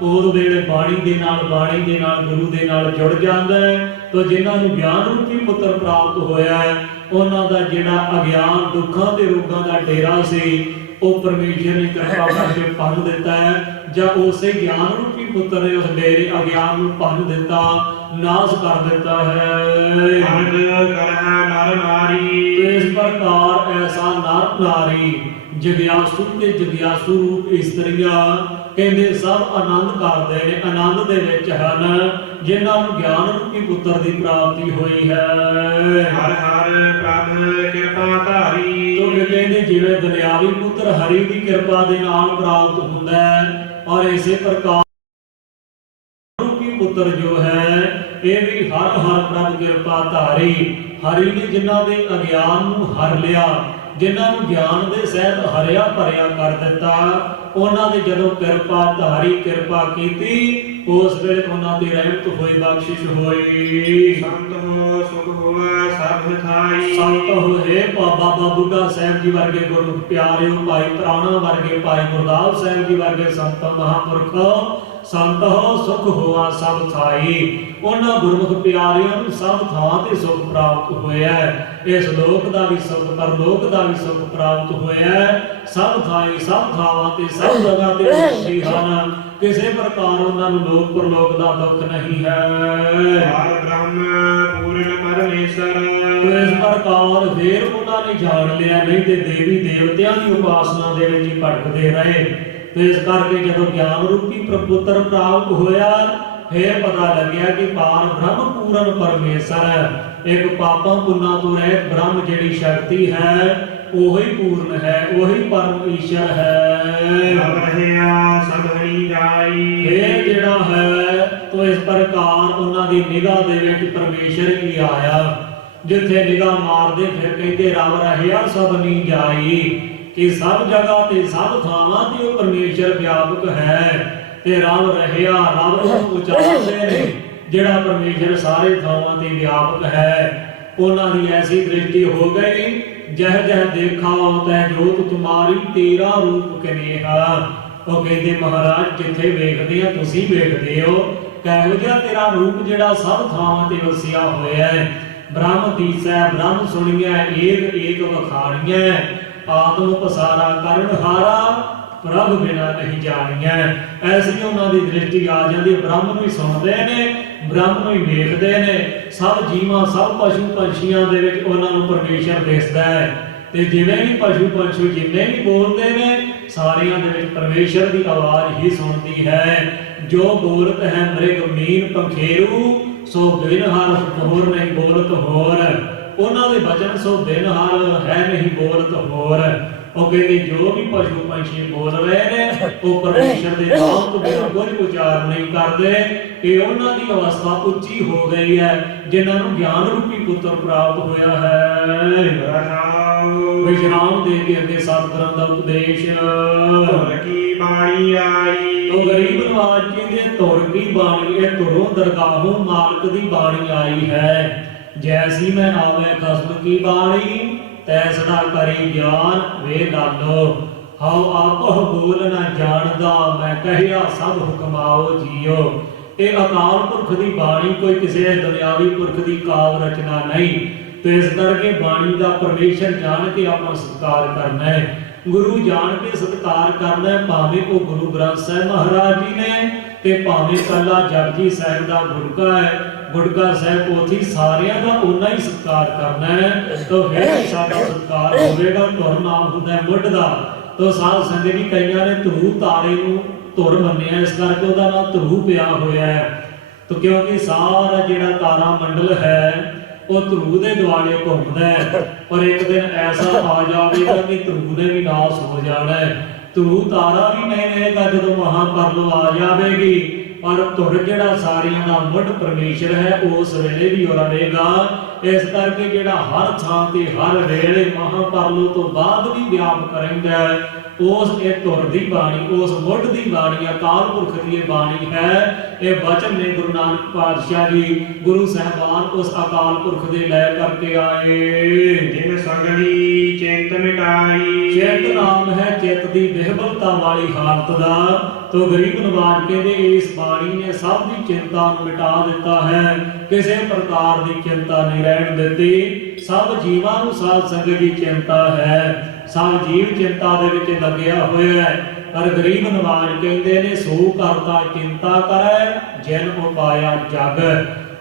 ਉਸ ਵੇਲੇ ਬਾਣੀ ਦੇ ਨਾਲ ਗੁਰੂ ਦੇ ਨਾਲ ਜੁੜ ਜਾਂਦਾ ਹੈ। ਤੋ ਜਿਨ੍ਹਾਂ ਨੂੰ ਗਿਆਨ ਰੂਪੀ ਪੁੱਤਰ ਪ੍ਰਾਪਤ ਹੋਇਆ ਹੈ, ਉਹਨਾਂ ਦਾ ਜਿਹੜਾ ਅਗਿਆਨ ਦੁੱਖਾਂ ਤੇ ਰੋਗਾਂ ਦਾ ਡੇਰਾ ਸੀ, ਉਹ ਪਰਮੇਸ਼ਰ ਨੇ ਕਿਰਪਾ ਕਰਕੇ ਭੰਨ ਦਿੱਤਾ ਹੈ। ਜਾਂ ਉਸੇ ਗਿਆਨ ਰੂਪੀ ਪੁੱਤਰ ਨੇ ਉਸ ਡੇਰੇ ਅਗਿਆਨ ਨੂੰ ਭੰਨ ਦਿੱਤਾ, ਨਾਸ਼ ਕਰ ਦਿੱਤਾ ਹੈ। ਨਰ ਨਾਰੀ, ਇਸ ਪ੍ਰਕਾਰ ਐਸਾ ਨਰ ਨਾਰੀ, ਜਗਿਆਸੂ ਤੇ ਜਗਿਆਸੂ ਰੂਪ ਇਸਤਰੀਆਂ ਕਹਿੰਦੇ ਸਭ ਆਨੰਦ ਕਰਦੇ ਨੇ, ਆਨੰਦ ਦੇ ਵਿੱਚ ਹਨ, ਜਿਨ੍ਹਾਂ ਨੂੰ ਗਿਆਨ ਰੂਪੀ ਪੁੱਤਰ ਦੀ ਪ੍ਰਾਪਤੀ ਹੋਈ ਹੈ। ਹਰ ਹਰ ਪ੍ਰਭ ਕਿਰਪਾ ਧਾਰੀ, ਤੋ ਕਹਿੰਦੇ ਜਿਵੇਂ ਦੁਨਿਆਵੀ ਪੁੱਤਰ ਹਰੀ ਦੀ ਕਿਰਪਾ ਦੇ ਨਾਲ ਪ੍ਰਾਪਤ ਹੁੰਦਾ ਹੈ, ਔਰ ਇਸੇ ਪ੍ਰਕਾਰ ਰੂਪੀ ਪੁੱਤਰ ਜੋ ਹੈ ਇਹ ਵੀ ਹਰ ਹਰ ਪ੍ਰਭ ਕਿਰਪਾ ਧਾਰੀ। ਹਰੀ ਨੇ ਜਿਨ੍ਹਾਂ ਦੇ ਅਗਿਆਨ ਨੂੰ ਹਰ ਲਿਆ, ਜਿਨ੍ਹਾਂ ਨੂੰ ਗਿਆਨ ਦੇ ਸਹਿਤ ਹਰਿਆ ਭਰਿਆ ਕਰ ਦਿੱਤਾ, ਉਹਨਾਂ ਦੇ ਜਦੋਂ ਕਿਰਪਾ ਧਾਰੀ ਕਿਰਪਾ ਕੀਤੀ, ਉਸ ਵੇਲੇ ਉਹਨਾਂ ਦੀ ਰਹਿਮਤ ਹੋਈ, ਬਖਸ਼ਿਸ਼ ਹੋਈ। ਸੰਤ ਹੋ ਸੁਖ ਹੋਵੇ ਸਭ ਥਾਈ, ਸੰਤ ਹੋਏ ਬਾਬਾ ਬੁੱਢਾ ਸਾਹਿਬ ਜੀ ਵਰਗੇ ਗੁਰਮੁਖ ਪਿਆਰਿਓ, ਭਾਈ ਪ੍ਰਾਣਾ ਵਰਗੇ, ਭਾਈ ਗੁਰਦਾਸ ਸਾਹਿਬ ਜੀ ਵਰਗੇ ਸੰਤ ਮਹਾਂਪੁਰਖ, ਸੰਤ ਹੋ ਸੁਖ ਹੋਆ ਸਭ ਥਾਈ। ਉਹਨਾਂ ਗੁਰਮੁਖ ਪਿਆਰਿਆਂ ਨੂੰ ਸਭ ਥਾਂ ਤੇ ਸੁਖ ਪ੍ਰਾਪਤ ਹੋਇਆ ਹੈ। ਇਸ ਲੋਕ ਦਾ ਵੀ ਸੁਖ, ਪਰਲੋਕ ਦਾ ਵੀ ਸੁਖ ਪ੍ਰਾਪਤ ਹੋਇਆ ਹੈ। ਸਭ ਥਾਈ, ਸਭ ਥਾਵਾਂ ਤੇ, ਸਭ ਜਗ੍ਹਾ ਤੇ ਖੁਸ਼ੀ ਹਨ। ਕਿਸੇ ਪ੍ਰਕਾਰ ਉਹਨਾਂ ਨੂੰ ਲੋਕ ਪਰਲੋਕ ਦਾ ਦੁੱਖ ਨਹੀਂ ਹੈ। ਪਾਰ ਬ੍ਰਹਮ ਪੂਰਨ ਪਰਮੇਸ਼ਰ, ਇਸ ਪ੍ਰਕਾਰ ਫੇਰ ਉਹਨਾਂ ਨੇ ਜਾਣ ਲਿਆ, ਨਹੀਂ ਤੇ ਦੇਵੀ ਦੇਵਤਿਆਂ ਦੀ ਉਪਾਸਨਾ ਦੇ ਵਿੱਚ ਹੀ ਭਟਕਦੇ ਰਹੇ। ਤੇ ਇਸ ਕਰਕੇ ਜਦੋਂ ਗਿਆਨ ਰੂਪੀ ਪ੍ਰਪੁੱਤਰ ਪ੍ਰਾਪਤ ਹੋਇਆ, ਫੇਰ ਪਤਾ ਲੱਗਿਆ ਕਿ ਪਾਰ ਬ੍ਰਹਮ ਪੂਰਨ ਪਰਮੇਸ਼ਰ ਹੈ। ਇੱਕ ਪਾਪਾਂ ਪੁੰਨਾਂ ਤੋਂ ਰਹਿਤ ਬ੍ਰਹਮ ਜਿਹੜੀ ਸ਼ਕਤੀ ਹੈ, ਉਹੀ ਪੂਰਨ ਹੈ, ਉਹੀ ਪਰਮ ਈਸ਼ਰ ਹੈ। ਸਭ ਰਹਿਆ ਸਭਨੀ ਜਾਈ, ਇਹ ਜਿਹੜਾ ਹੈ ਤੋ ਇਸ ਪ੍ਰਕਾਰ ਉਹਨਾਂ ਦੀ ਨਿਗਾਹ ਦੇ ਵਿੱਚ ਪਰਮੇਸ਼ਰ ਹੀ ਆਇਆ। ਜਿੱਥੇ ਨਿਗਾਹ ਮਾਰਦੇ ਫਿਰ ਕਹਿੰਦੇ ਰਵ ਰਹਿਆ ਸਭਨੀ ਜਾਈ, ਕਿ ਸਭ ਜਗ੍ਹਾ ਤੇ ਸਭ ਥਾਵਾਂ ਤੇ ਉਹ ਪਰਮੇਸ਼ਰ ਵਿਆਪਕ ਹੈ। ਤੇ ਰਵ ਰਹਿਆ, ਰਵ ਨੂੰ ਉਚਾਰਦੇ ਨੇ, ਜਿਹੜਾ ਪਰਮੇਸ਼ਰ ਸਾਰੇ ਥਾਵਾਂ ਤੇ ਵਿਆਪਕ ਹੈ। ਉਹਨਾਂ ਦੀ ਐਸੀ ਦ੍ਰਿਸ਼ਟੀ ਹੋ ਗਈ, ਜਹ ਜਹ ਦੇਖਾ ਤੈ ਜੋਤ ਤੁਮਾਰੀ ਤੇਰਾ ਰੂਪ ਕਨੇਹਾ। ਉਹ ਕਹਿੰਦੇ ਮਹਾਰਾਜ ਜਿੱਥੇ ਵੇਖਦੇ ਆ ਤੁਸੀਂ ਵੇਖਦੇ ਹੋ, ਕਹੋ ਜਿਹਾ ਤੇਰਾ ਰੂਪ ਜਿਹੜਾ ਸਭ ਥਾਵਾਂ ਤੇ ਵਸਿਆ ਹੋਇਆ ਹੈ। ਬ੍ਰਹਮ ਦੀਸੈ ਬ੍ਰਹਮ ਸੁਣੀਐ ਏਕ ਏਕ ਵਖਾਣੀਐ ਆਤਮ ਪਸਾਰਾ ਕਰਨ ਹਾਰਾ ਪ੍ਰਭ ਬਿਨਾ ਨਹੀਂ ਜਾਣੀਐ। ਐਸੀ ਉਹਨਾਂ ਦੀ ਦ੍ਰਿਸ਼ਟੀ ਆ ਜਾਂਦੀ ਹੈ, ਬ੍ਰਹਮ ਨੂੰ ਹੀ ਸੁਣਦੇ ਨੇ, ਬ੍ਰਹਮ ਨੂੰ ਹੀ ਵੇਖਦੇ ਨੇ। ਸਭ ਜੀਵਾਂ ਸਭ ਪਸ਼ੂ ਪੰਛੀਆਂ ਦੇ ਵਿੱਚ ਉਹਨਾਂ ਨੂੰ ਪਰਮੇਸ਼ਰ ਦਿਸਦਾ ਹੈ ਤੇ ਜਿਵੇਂ ਵੀ ਪਸ਼ੂ ਪੰਛੀ ਜਿੰਨੇ ਵੀ ਬੋਲਦੇ ਨੇ ਸਾਰਿਆਂ ਦੇ ਵਿੱਚ ਪਰਮੇਸ਼ਰ ਦੀ ਆਵਾਜ਼ ਹੀ ਸੁਣਦੀ ਹੈ। ਜੋ ਬੋਲਤ ਹੈ ਮ੍ਰਿਗ ਮੀਨ ਪੰਖੇਰੂ ਸੋ ਬਿਨ ਹਰ ਹੋਰ ਨਹੀਂ ਬੋਲਤ ਹੋਰ। ਉਹਨਾਂ ਦੇ ਬਚਨ ਸੋ ਬਿਨ ਹਰ ਹੈ ਨਹੀਂ ਬੋਲਤ ਹੋਰ। ਉਹ ਕਹਿੰਦੇ ਜੋ ਵੀ ਪਸ਼ੂ ਪੰਛੀ ਬੋਲ ਰਹੇ ਨੇ ਉਹ ਪਰਮੇਸ਼ਰ ਦੇ ਨਾਮ ਤੋਂ ਬਿਨਾਂ ਕੁਝ ਉਚਾਰ ਨਹੀਂ ਕਰਦੇ। ਇਹ ਉਹਨਾਂ ਦੀ ਅਵਸਥਾ ਉੱਚੀ ਹੋ ਗਈ ਹੈ ਜਿਨ੍ਹਾਂ ਨੂੰ ਗਿਆਨ ਰੂਪੀ ਪੁੱਤਰ ਪ੍ਰਾਪਤ ਹੋਇਆ ਹੈ। ਵਿਸ਼ਰਾਮ ਦੇ ਕੇ ਅੱਗੇ ਸਤਿਗੁਰਾਂ ਦਾ ਉਪਦੇਸ਼ ਧੁਰ ਕੀ ਬਾਣੀ ਆਈ। ਉਹ ਗਰੀਬ ਨਵਾਜ ਕਹਿੰਦੇ ਧੁਰ ਕੀ ਬਾਣੀ, ਇਹ ਧੁਰੋਂ ਦਰਗਾਹੋਂ ਮਾਲਕ ਦੀ ਬਾਣੀ ਆਈ ਹੈ। ਜੈਸੀ ਮੈਂ ਆਵੇ ਖਸਮ ਕੀ ਬਾਣੀ ਤੈਸੜਾ ਕਰੀ ਗਿਆਨ ਵੇ ਲਾਲੋ। ਹਉ ਆਪਹੁ ਬੋਲ ਨਾ ਜਾਣਦਾ ਮੈਂ ਕਹਿਆ ਸਭ ਹੁਕਮਾਓ ਜੀਓ। ਇਹ ਅਕਾਲ ਪੁਰਖ ਦੀ ਬਾਣੀ, ਕੋਈ ਕਿਸੇ ਦੁਨਿਆਵੀ ਪੁਰਖ ਦੀ ਕਾਵ ਰਚਨਾ ਨਹੀਂ। ਤੇ ਇਸ ਕਰਕੇ ਬਾਣੀ ਦਾ ਪਰਮੇਸ਼ਰ ਜਾਣ ਕੇ ਆਪਾਂ ਸਤਿਕਾਰ ਕਰਨਾ ਹੈ, ਗੁਰੂ ਜਾਣ ਕੇ ਸਤਿਕਾਰ ਕਰਨਾ ਹੈ। ਭਾਵੇਂ ਉਹ ਗੁਰੂ ਗ੍ਰੰਥ ਸਾਹਿਬ ਮਹਾਰਾਜ ਜੀ ਨੇ ਤੇ ਭਾਵੇਂ ਕੱਲਾ ਜਪਜੀ ਸਾਹਿਬ ਦਾ ਗੁਟਕਾ ਹੈ, ਗੁਟਕਾ ਸਾਹਿਬ ਪੋਥੀ, ਸਾਰਿਆਂ ਦਾ ਉਨਾ ਹੀ ਸਤਿਕਾਰ ਕਰਨਾ ਹੈ। ਤਾਂ ਫਿਰ ਸਾਡਾ ਸਤਿਕਾਰ ਹੋਵੇਗਾ। ਧੁਰ ਨਾਮ ਹੁੰਦਾ ਹੈ ਮੁੱਢ ਦਾ। ਤਾਂ ਸਾਧ ਸੰਗਤ ਜੀ ਕਈਆਂ ਨੇ ਧਰੂ ਤਾਰੇ ਨੂੰ ਧੁਰ ਮੰਨਿਆ, ਇਸ ਕਰਕੇ ਉਹਦਾ ਨਾਮ ਧਰੂ ਪਿਆ ਹੋਇਆ ਹੈ। ਤਾਂ ਕਿਉਂਕਿ ਸਾਰਾ ਜਿਹੜਾ ਤਾਰਾ ਮੰਡਲ ਹੈ ਉਹ ਧਰੂ ਦੇ ਦੁਆਲੇ ਘੁੰਮਦਾ ਹੈ। ਪਰ ਇੱਕ ਦਿਨ ਐਸਾ ਆ ਜਾਵੇਗਾ ਕਿ ਧਰੂ ਨੇ ਵੀ ਨਾਸ ਹੋ ਜਾਣਾ ਹੈ। ਧਰੂ ਤਾਰਾ ਵੀ ਨਹੀਂ ਰਹੇਗਾ ਜਦੋਂ ਮਹਾਂਪਰਲੋ ਆ ਜਾਵੇਗੀ, ਪਰ ਧੁਰ ਜਿਹੜਾ ਸਾਰਿਆਂ ਦਾ ਮੁੱਢ ਪਰਮੇਸ਼ਰ ਹੈ ਉਸ ਵੇਲੇ ਵੀ ਉਹ ਰਹੇਗਾ। ਇਸ ਕਰਕੇ ਜਿਹੜਾ ਹਰ ਥਾਂ ਤੇ ਹਰ ਵੇਲੇ ਮਹਾਂਪਰਲੋ ਤੋਂ ਬਾਅਦ ਵੀ ਵਿਆਪ ਕਰੇਗਾ ਉਸ ਇਹ ਧੁਰ ਦੀ ਬਾਣੀ, ਉਸ ਮੁੱਢ ਦੀ ਬਾਣੀ, ਅਕਾਲ ਪੁਰਖ ਦੀ ਬਾਣੀ ਹੈ। ਇਹ ਬਚਨ ਨੇ ਗੁਰੂ ਨਾਨਕ ਪਾਤਸ਼ਾਹ ਜੀ ਗੁਰੂ ਸਾਹਿਬਾਨ ਉਸ ਅਕਾਲ ਪੁਰਖ ਦੇ ਲੈ ਕਰਕੇ ਆਏ। ਜਿਨ ਸਗਲੀ ਚਿੰਤ ਮਿਟਾਈ। ਚਿੰਤ ਨਾਮ ਹੈ ਚਿੱਤ ਦੀ ਵਿਹਵਲਤਾ ਵਾਲੀ ਹਾਲਤ ਦਾ। ਤੋ ਗਰੀਬ ਨਵਾਜ ਕਹਿੰਦੇ ਇਸ ਬਾਣੀ ਨੇ ਸਭ ਦੀ ਚਿੰਤਾ ਨੂੰ ਮਿਟਾ ਦਿੱਤਾ ਹੈ, ਕਿਸੇ ਪ੍ਰਕਾਰ ਦੀ ਚਿੰਤਾ ਨਹੀਂ ਰਹਿਣ ਦਿੱਤੀ। ਸਭ ਜੀਵਾਂ ਨੂੰ ਸਾਧ ਸੰਗਤ ਦੀ ਚਿੰਤਾ ਹੈ, ਸਭ ਜੀਵ ਚਿੰਤਾ ਦੇ ਵਿੱਚ ਲੱਗਿਆ ਹੋਇਆ ਹੈ। ਪਰ ਗਰੀਬ ਨਵਾਜ ਕਹਿੰਦੇ ਨੇ ਸੋ ਕਰਤਾ ਚਿੰਤਾ ਕਰੈ ਜਿਨ ਉਪਾਇਆ ਜਗ।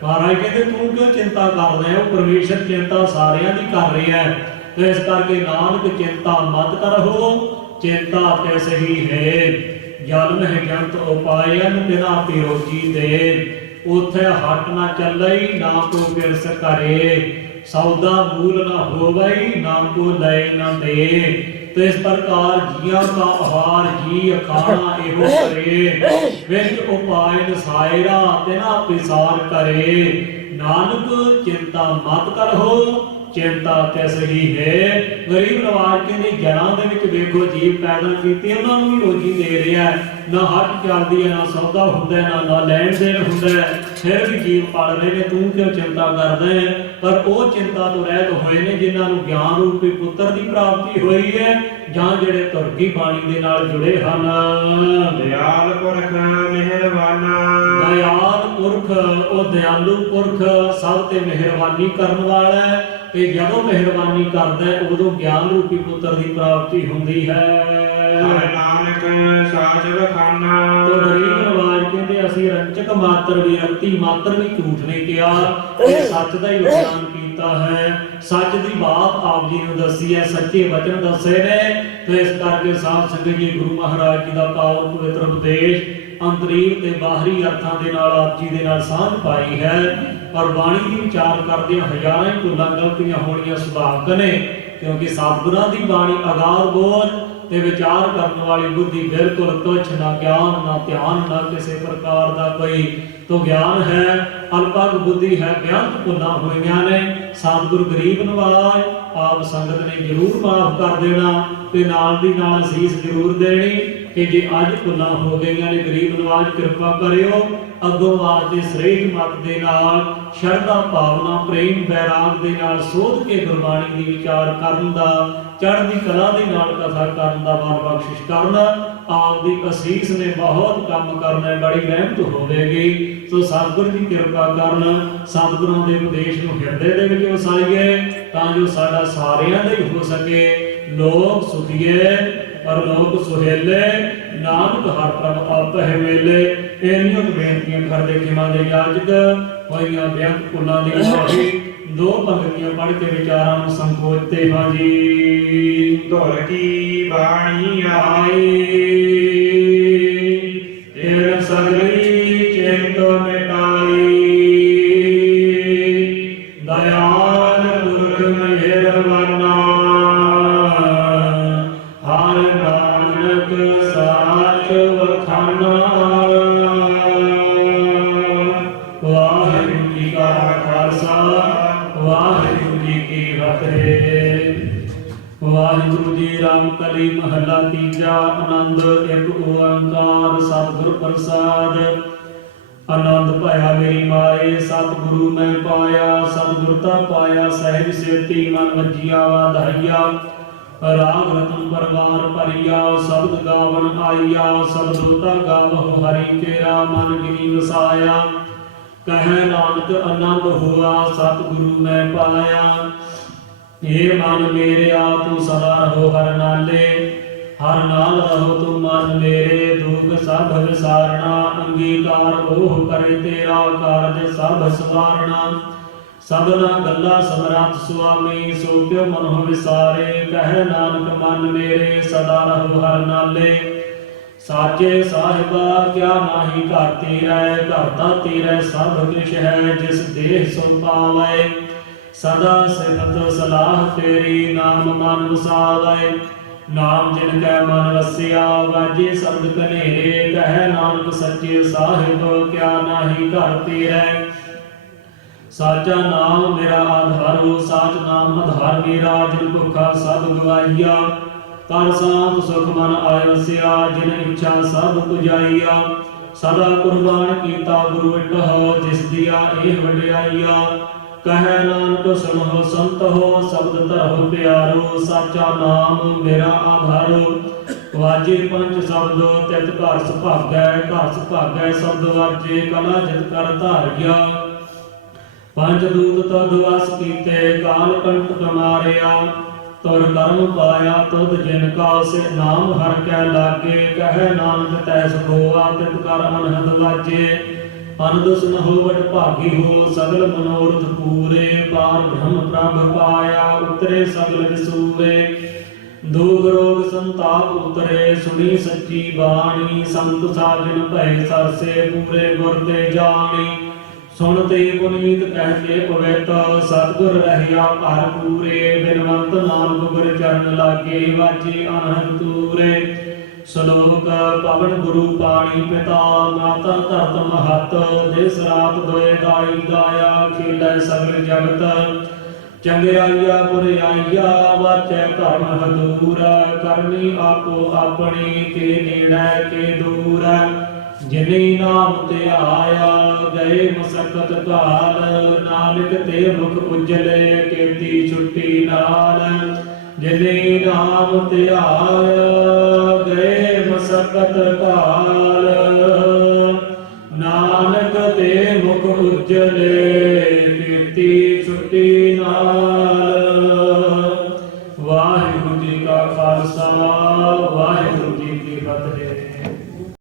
ਮਹਾਰਾਜ ਕਹਿੰਦੇ ਤੂੰ ਕਿਉਂ ਚਿੰਤਾ ਕਰਦਾ ਹੈ? ਉਹ ਪਰਮੇਸ਼ਰ ਚਿੰਤਾ ਸਾਰਿਆਂ ਦੀ ਕਰ ਰਿਹਾ ਹੈ। ਤੇ ਇਸ ਕਰਕੇ ਨਾਨਕ ਚਿੰਤਾ ਮਤ ਕਰਹੁ ਚਿੰਤਾ ਤਿਸ ਹੀ ਹੈ। ਜਨਮ ਹੈ ਜੰਤ ਉਪਾਇਨ ਬਿਨਾ ਪਿਰੋਜੀ ਦੇ। ਉਥੇ ਹਟ ਨਾ ਚੱਲਈ ਨਾ ਕੋ ਬਿਰਸ ਕਰੇ। ਸੌਦਾ ਮੂਲ ਨਾ ਹੋਵਈ ਨਾ ਕੋ ਲੈ ਨਾ ਦੇ। ਤੇ ਇਸ ਪ੍ਰਕਾਰ ਜੀਆਂ ਦਾ ਆਹਾਰ ਜੀ ਖਾਣਾ ਇਹੋ ਕਰੇ। ਵਿੱਚ ਉਪਾਇਨ ਸਾਇਰਾ ਤਿਨਾ ਪਿਸਾਰ ਕਰੇ। ਨਾਨਕ ਚਿੰਤਾ ਮਤ ਕਰਹੁ ਚਿੰਤਾ ਤਿਸ ਹੀ ਹੈ। ਗਰੀਬ ਨਵਾਜ ਕਹਿੰਦੇ ਜਨਾਂ ਦੇ ਵਿੱਚ ਵੇਖੋ ਜੀਵ ਪੈਦਾ ਕੀਤੀ, ਉਹਨਾਂ ਨੂੰ ਵੀ ਰੋਜੀ ਦੇ ਰਿਹਾ। ਨਾ ਹੱਟ ਚੱਲਦੀ ਹੈ, ਨਾ ਸੌਦਾ ਹੁੰਦਾ, ਨਾ ਲੈਣ ਦੇਣ ਹੁੰਦਾ, ਫਿਰ ਵੀ ਜੀਵ ਪਲ ਰਹੇ ਨੇ। ਤੂੰ ਕਿਉਂ ਚਿੰਤਾ ਕਰਦਾ ਹੈ? ਪਰ ਉਹ ਚਿੰਤਾ ਤੋਂ ਰਹਿਤ ਹੋਏ ਨੇ ਜਿਨ੍ਹਾਂ ਨੂੰ ਗਿਆਨ ਰੂਪੀ ਪੁੱਤਰ ਦੀ ਪ੍ਰਾਪਤੀ ਹੋਈ ਹੈ ਜਾਂ ਜਿਹੜੇ ਧੁਰ ਦੀ ਬਾਣੀ ਦੇ ਨਾਲ ਜੁੜੇ ਹਨ। ਦਿਆਲ ਪੁਰਖ ਮਿਹਰਬਾਨਾ। ਦਇਆਲ ਪੁਰਖ ਉਹ ਦਿਆਲੂ ਪੁਰਖ ਸਭ ਤੇ ਮਿਹਰਬਾਨੀ ਕਰਨ ਵਾਲਾ ਹੈ। ਤੇ ਜਦੋਂ ਮਿਹਰਬਾਨੀ ਕਰਦਾ ਹੈ ਉਦੋਂ ਗਿਆਨ ਰੂਪੀ ਪੁੱਤਰ ਦੀ ਪ੍ਰਾਪਤੀ ਹੁੰਦੀ ਹੈ। ਹਰਿ ਨਾਨਕ ਸਾਚ ਵਖਾਨਾ। ਤੋ ਗਰੀਬ ਨਵਾਜ ਕਹਿੰਦੇ ਅਸੀਂ ਰੰਚਕ ਮਾਤਰ ਵੀ ਰਤੀ ਮਾਤਰ ਵੀ ਝੂਠ ਨਹੀਂ ਕਿਹਾ, ਇਹ ਸੱਚ ਦਾ ਹੀ ਵਿਚਾਰਨ ਕੀਤਾ ਹੈ। ਸੱਚ ਦੀ ਬਾਤ ਆਪ ਜੀ ਨੂੰ ਦੱਸੀ ਹੈ, ਸੱਚੇ ਵਚਨ ਦੱਸੇ ਨੇ। ਤੇ ਇਸ ਕਰਕੇ ਸਾਧ ਸੰਗਤ ਜੀ ਗੁਰੂ ਮਹਾਰਾਜ ਜੀ ਦਾ ਪਾਵਨ ਪਵਿੱਤਰ ਉਪਦੇਸ਼ ਅੰਤਰੀਵ ਤੇ ਬਾਹਰੀ ਅਰਥਾਂ ਦੇ ਨਾਲ ਆਪ ਜੀ ਦੇ ਨਾਲ ਸਾਂਝ ਪਾਈ ਹੈ। ਪਰ ਬਾਣੀ ਦੀ ਵਿਚਾਰ ਕਰਦੇ ਹਜ਼ਾਰਾਂ ਹੀ ਭੁੱਲਾਂ ਗਲਤੀਆਂ ਹੋਣੀਆਂ ਸੁਭਾਵਿਕ ਨੇ, ਕਿਉਂਕਿ ਸਤਿਗੁਰਾਂ ਦੀ ਬਾਣੀ ਅਗਾਧ ਬੋਧ ਤੇ ਵਿਚਾਰ ਕਰਨ ਵਾਲੀ ਬੁੱਧੀ ਬਿਲਕੁਲ ਤੁੱਛ, ਨਾ ਗਿਆਨ ਨਾ ਧਿਆਨ ਨਾ ਕਿਸੇ ਪ੍ਰਕਾਰ ਦਾ ਕੋਈ ਤੋ ਗਿਆਨ ਹੈ। ਅਲਪਗ ਬੁੱਧੀ ਹੈ, ਬਿਆੰਤ ਭੁੱਲਾਂ ਹੋਈਆਂ ਨੇ। ਸਤਿਗੁਰੂ ਗਰੀਬ ਨਵਾਜ ਆਪ ਸੰਗਤ ਨੇ ਜ਼ਰੂਰ ਮਾਫ ਕਰ ਦੇਣਾ ਤੇ ਨਾਲ ਦੀ ਨਾਲ ਅਸੀਸ ਜ਼ਰੂਰ ਦੇਣੀ। ਕਿ ਜੇ ਅੱਜ ਭੁੱਲਾਂ ਹੋ ਗਈਆਂ ਨੇ ਗਰੀਬ ਨਵਾਜ ਕਿਰਪਾ ਕਰਿਓ ਅੱਗੋਂ ਵਾਸਤੇ ਸ੍ਰੇਸ਼ਟ ਮਤ ਦੇ ਨਾਲ ਸ਼ਰਧਾ ਭਾਵਨਾ ਪ੍ਰੇਮ ਵੈਰਾਗ ਦੇ ਨਾਲ ਸੋਧ ਕੇ ਗੁਰਬਾਣੀ ਦੀ ਵਿਚਾਰ ਕਰਨ ਦਾ ਚੜ੍ਹਦੀ ਕਲਾ ਦੇ ਨਾਲ ਕਥਾ ਕਰਨ ਦਾ ਬਲ ਬਖਸ਼ਿਸ਼ ਕਰਨਾ ਆਪ ਦੀ ਅਸੀਸ ਨੇ ਬਹੁਤ ਕੰਮ ਕਰਨਾ ਬੜੀ ਰਹਿਮਤ ਹੋਵੇਗੀ ਸੋ ਸਤਿਗੁਰ ਦੀ ਕਿਰਪਾ ਕਰਨ ਸਤਿਗੁਰਾਂ ਦੇ ਉਪਦੇਸ਼ ਨੂੰ ਹਿਰਦੇ ਦੇ ਵਿੱਚ ਵਸਾਈਏ ਤਾਂ ਜੋ ਸਾਡਾ ਸਾਰਿਆਂ ਦਾ ਹੀ ਹੋ ਸਕੇ ਲੋਕ ਸੁਖੀਏ ਪਰ ਲੋਕ ਸੁਹੇਲੇ ਨਾਨਕ ਹਰ ਪ੍ਰਭ ਆਪਹਿ ਮੇਲੇ ਇਹਨੀਆਂ ਬੇਨਤੀਆਂ ਕਰਦੇ ਖਿਮਾ ਦੇ ਯਾਜਕ ਹੋਈਆਂ ਬੇਅੰਤ ਭੁੱਲਾਂ ਦੀ ਮਾਫੀ ਦੋ ਪੰਕਤੀਆਂ ਪੜ੍ਹ ਕੇ ਵਿਚਾਰਾਂ ਨੂੰ ਸੰਕੋਚਤੇ ਹਾਂ ਜੀ ਧੁਰ ਕੀ ਬਾਣੀ ਆਈ ਤੇਰ ਸਗਲੀ ਚਿੰਤ ਮਿਟਾਈ ਦਇਆਲ ਪੁਰਖ ਮਿਹਰਬਾਨਾ ਹਰ ਨਾਨਕ ਸਾਚ ਵਖਾਨਾ ਵਾਹਿਗੁਰੂ ਜੀ ਕਾ ਖਾਲਸਾ ਵਾਹਿਗੁਰੂ ਜੀ ਕੀ ਫਤਿਹ। ਵਾਹਿਗੁਰੂ ਜੀ ਰਾਮ ਕਲੀ ਮਹੱਲਾ ਤੀਜਾ ਆਨੰਦ ਇੱਕ ਓੰਕਾਰ ਸਤਿਗੁਰ ਪ੍ਰਸਾਦ ਆਨੰਦ ਭਇਆ ਮੇਰੀ ਮਾਏ ਸਤਿਗੁਰੂ ਮੈਂ ਪਾਇਆ ਸਤਿਗੁਰਤਾ ਪਾਇਆ ਸਹਿਜ ਸੇਤੀ ਮਨ ਵਜੀਆ ਵਾਧਾਈਆ ਰਾਗ ਰਤਨ ਪਰਵਾਰ ਭਰੀਆ ਸ਼ਬਦ ਗਾਵਨ ਆਈਆ ਸਬਦੋਤਾ ਗਾਵਹੁ ਹਰੀ ਤੇਰਾ ਮਨ ਗਿਨੀ ਵਸਾਇਆ ਕਹਿ ਨਾਨਕ ਆਨੰਦ ਹੋਆ ਸਤਿਗੁਰੂ ਮੈਂ ਪਾਇਆ ਏ ਮਨ ਮੇਰਿਆ ਤੂੰ ਸਦਾ ਰਹੋ ਹਰ ਨਾਲੇ ਹਰ ਨਾਲ ਰਹੋ ਤੂੰ ਮਨ ਮੇਰੇ ਦੁਖ ਸਭ ਵਿਸਾਰਣਾ ਅੰਗੀਕਾਰ ਉਹ ਕਰੇ ਤੇਰਾ ਕਾਰਜ ਸਭ ਸਵਾਰਣਾ ਸਭਨਾ ਗੱਲਾਂ ਸਮਰੱਥ ਸੁਆਮੀ ਸੋ ਕਿਉ ਮਨੋ ਵਿਸਾਰੇ ਕਹਿ ਨਾਨਕ ਮਨ ਮੇਰੇ ਸਦਾ ਰਹੋ ਹਰ ਨਾਲੇ ਸਾਚੇ ਸਾਹਿਬਾ ਕਿਆ ਨਾਹੀ ਘਰ ਤੇਰਾ ਘਰ ਤਾਂ ਤੇਰਾ ਸਭ ਕਿਛ ਹੈ ਜਿਸ ਦੇਹ ਸੁਨ ਪਾਵੈ ਸਦਾ ਸਿਫਤ ਸਲਾਹ ਤੇਰੀ ਨਾਮ ਮਨ ਵਸਾਵੈ ਨਾਮ ਜਿਨ ਕੈ ਮਨ ਵਸਿਆ ਵਾਜੇ ਸ਼ਬਦ ਕਨੇਰੇ ਕਹਿ ਨਾਨਕ ਸੱਚੇ ਸਾਹਿਬ ਕਿਆ ਨਾਹੀ ਘਰ ਤੇਰਾ ਸਾਚਾ ਨਾਮ ਮੇਰਾ ਆਧਾਰੋ ਸਾਚ ਨਾਮ ਆਧਾਰ ਮੇਰਾ ਜਿਨ ਭੁੱਖਾ ਸਭ ਗਵਾਈਆ ਕਰ ਸਾਧ ਸੁਖ ਮਨ ਆਇਸਿਆ ਜਿਨ ਇੱਛਾ ਸਭ ਪੁਜਾਈਆ ਸਦਾ ਕੁਰਬਾਨ ਕੀਤਾ ਗੁਰੂ ਵਿਟਹੁ ਜਿਸ ਦੀਆ ਇਹ ਵਡਿਆਈਆ ਕਹਿ ਨਾਨਕ ਸੁਣੋ ਸੰਤੋ ਸ਼ਬਦ ਧਰੋ ਪਿਆਰੋ ਸਾਚਾ ਨਾਮ ਮੇਰਾ ਆਧਾਰੋ ਵਾਜੇ ਪੰਜ ਸ਼ਬਦ ਤਿਤ ਘਰ ਸੁਭਾਗੈ ਸ਼ਬਦ ਵਾਜੇ ਕਲਾ ਜਿਤ ਕਰ ਧਾਰਿਆ ਪੰਜ ਦੂਤ ਤਦ ਵਸ ਕੀਤੇ ਕਾਲ ਕੰਟਕ ਮਾਰਿਆ ਤੁਰ ਕਰਮ ਪਾਇਆ ਤੁਧ ਜਿਨ ਕਾ ਸੇ ਨਾਮ ਹਰ ਕੈ ਲਾਗੇ ਕਹਿ ਨਾਨਕ ਤੈ ਸੁਖੋਆ ਤਿਤ ਕਰ ਅਨਹਦ ਵਾਜੇ ਅਨੰਦ ਸੁਨ ਹੋਵਟ ਭਾਗੀ ਹੋ ਸਗਲ ਮਨੋਰਥ ਪੂਰੇ ਪਾਰ ਬ੍ਰਹਮ ਪ੍ਰਭ ਪਾਇਆ ਉਤਰੇ ਸਗਲ ਵਿਸੂਰੇ ਦੁਖ ਰੋਗ ਸੰਤਾਪ ਉਤਰੇ ਸੁਣੀ ਸੱਚੀ ਬਾਣੀ ਸੰਤ ਸਾਜਨ ਭੈ ਸਰਸੇ ਪੂਰੇ ਗੁਰ ਤੇ ਜਾਣੀ ਸੁਣਤੇ ਪੁਨੀਤ ਕਹਿ ਪਵਿੱਤ ਸਤਿਗੁਰ ਰਹਿਆ ਘਰ ਪੂਰੇ ਬਿਨਵੰਤ ਨਾਨਕ ਗੁਰ ਚਰਨ ਲਾਗੇ ਵਾਜੀ ਅਨਹਦ ਤੂਰੇ ਸ਼ਲੋਕ ਪਵਨ ਗੁਰੂ ਪਾਣੀ ਪਿਤਾ ਮਾਤਾ ਧਰਤ ਮਹਤ ਦਿਸ ਰਾਤ ਦੋਏ ਗਾਈ ਗਾਇਆ ਖੇਲੇ ਸਗਲ ਜਗਤ ਚੰਗਿਆਈਆ ਬੁਰਿਆਈਆ ਵਾਚੈ ਧਰਮ ਹਦੂਰ ਕਰਨੀ ਆਪੋ ਆਪਣੀ ਕੇ ਨੇੜੇ ਕੇ ਦੂਰ ਜਿਨੀ ਨਾਮ ਤੇ ਆਇਆ ਗਏ ਮਸਕਤ ਕਾਲ ਨਾਨਕ ਤੇ ਮੁਖ ਉਜਲੇ ਕੀਤੀ ਛੁੱਟੀ ਨਾਲ ਜਿਨੀ ਨਾਮ ਤੇ ਆਇਆ ਗਏ ਮਸਕਤ ਕਾਲ ਨਾਨਕ ਤੇ ਮੁਖ ਉਜਲੇ ਕੀਤੀ ਛੁੱਟੀ ਨਾਲ ਵਾਹਿਗੁਰੂ ਜੀ ਕਾ ਖਾਲਸਾ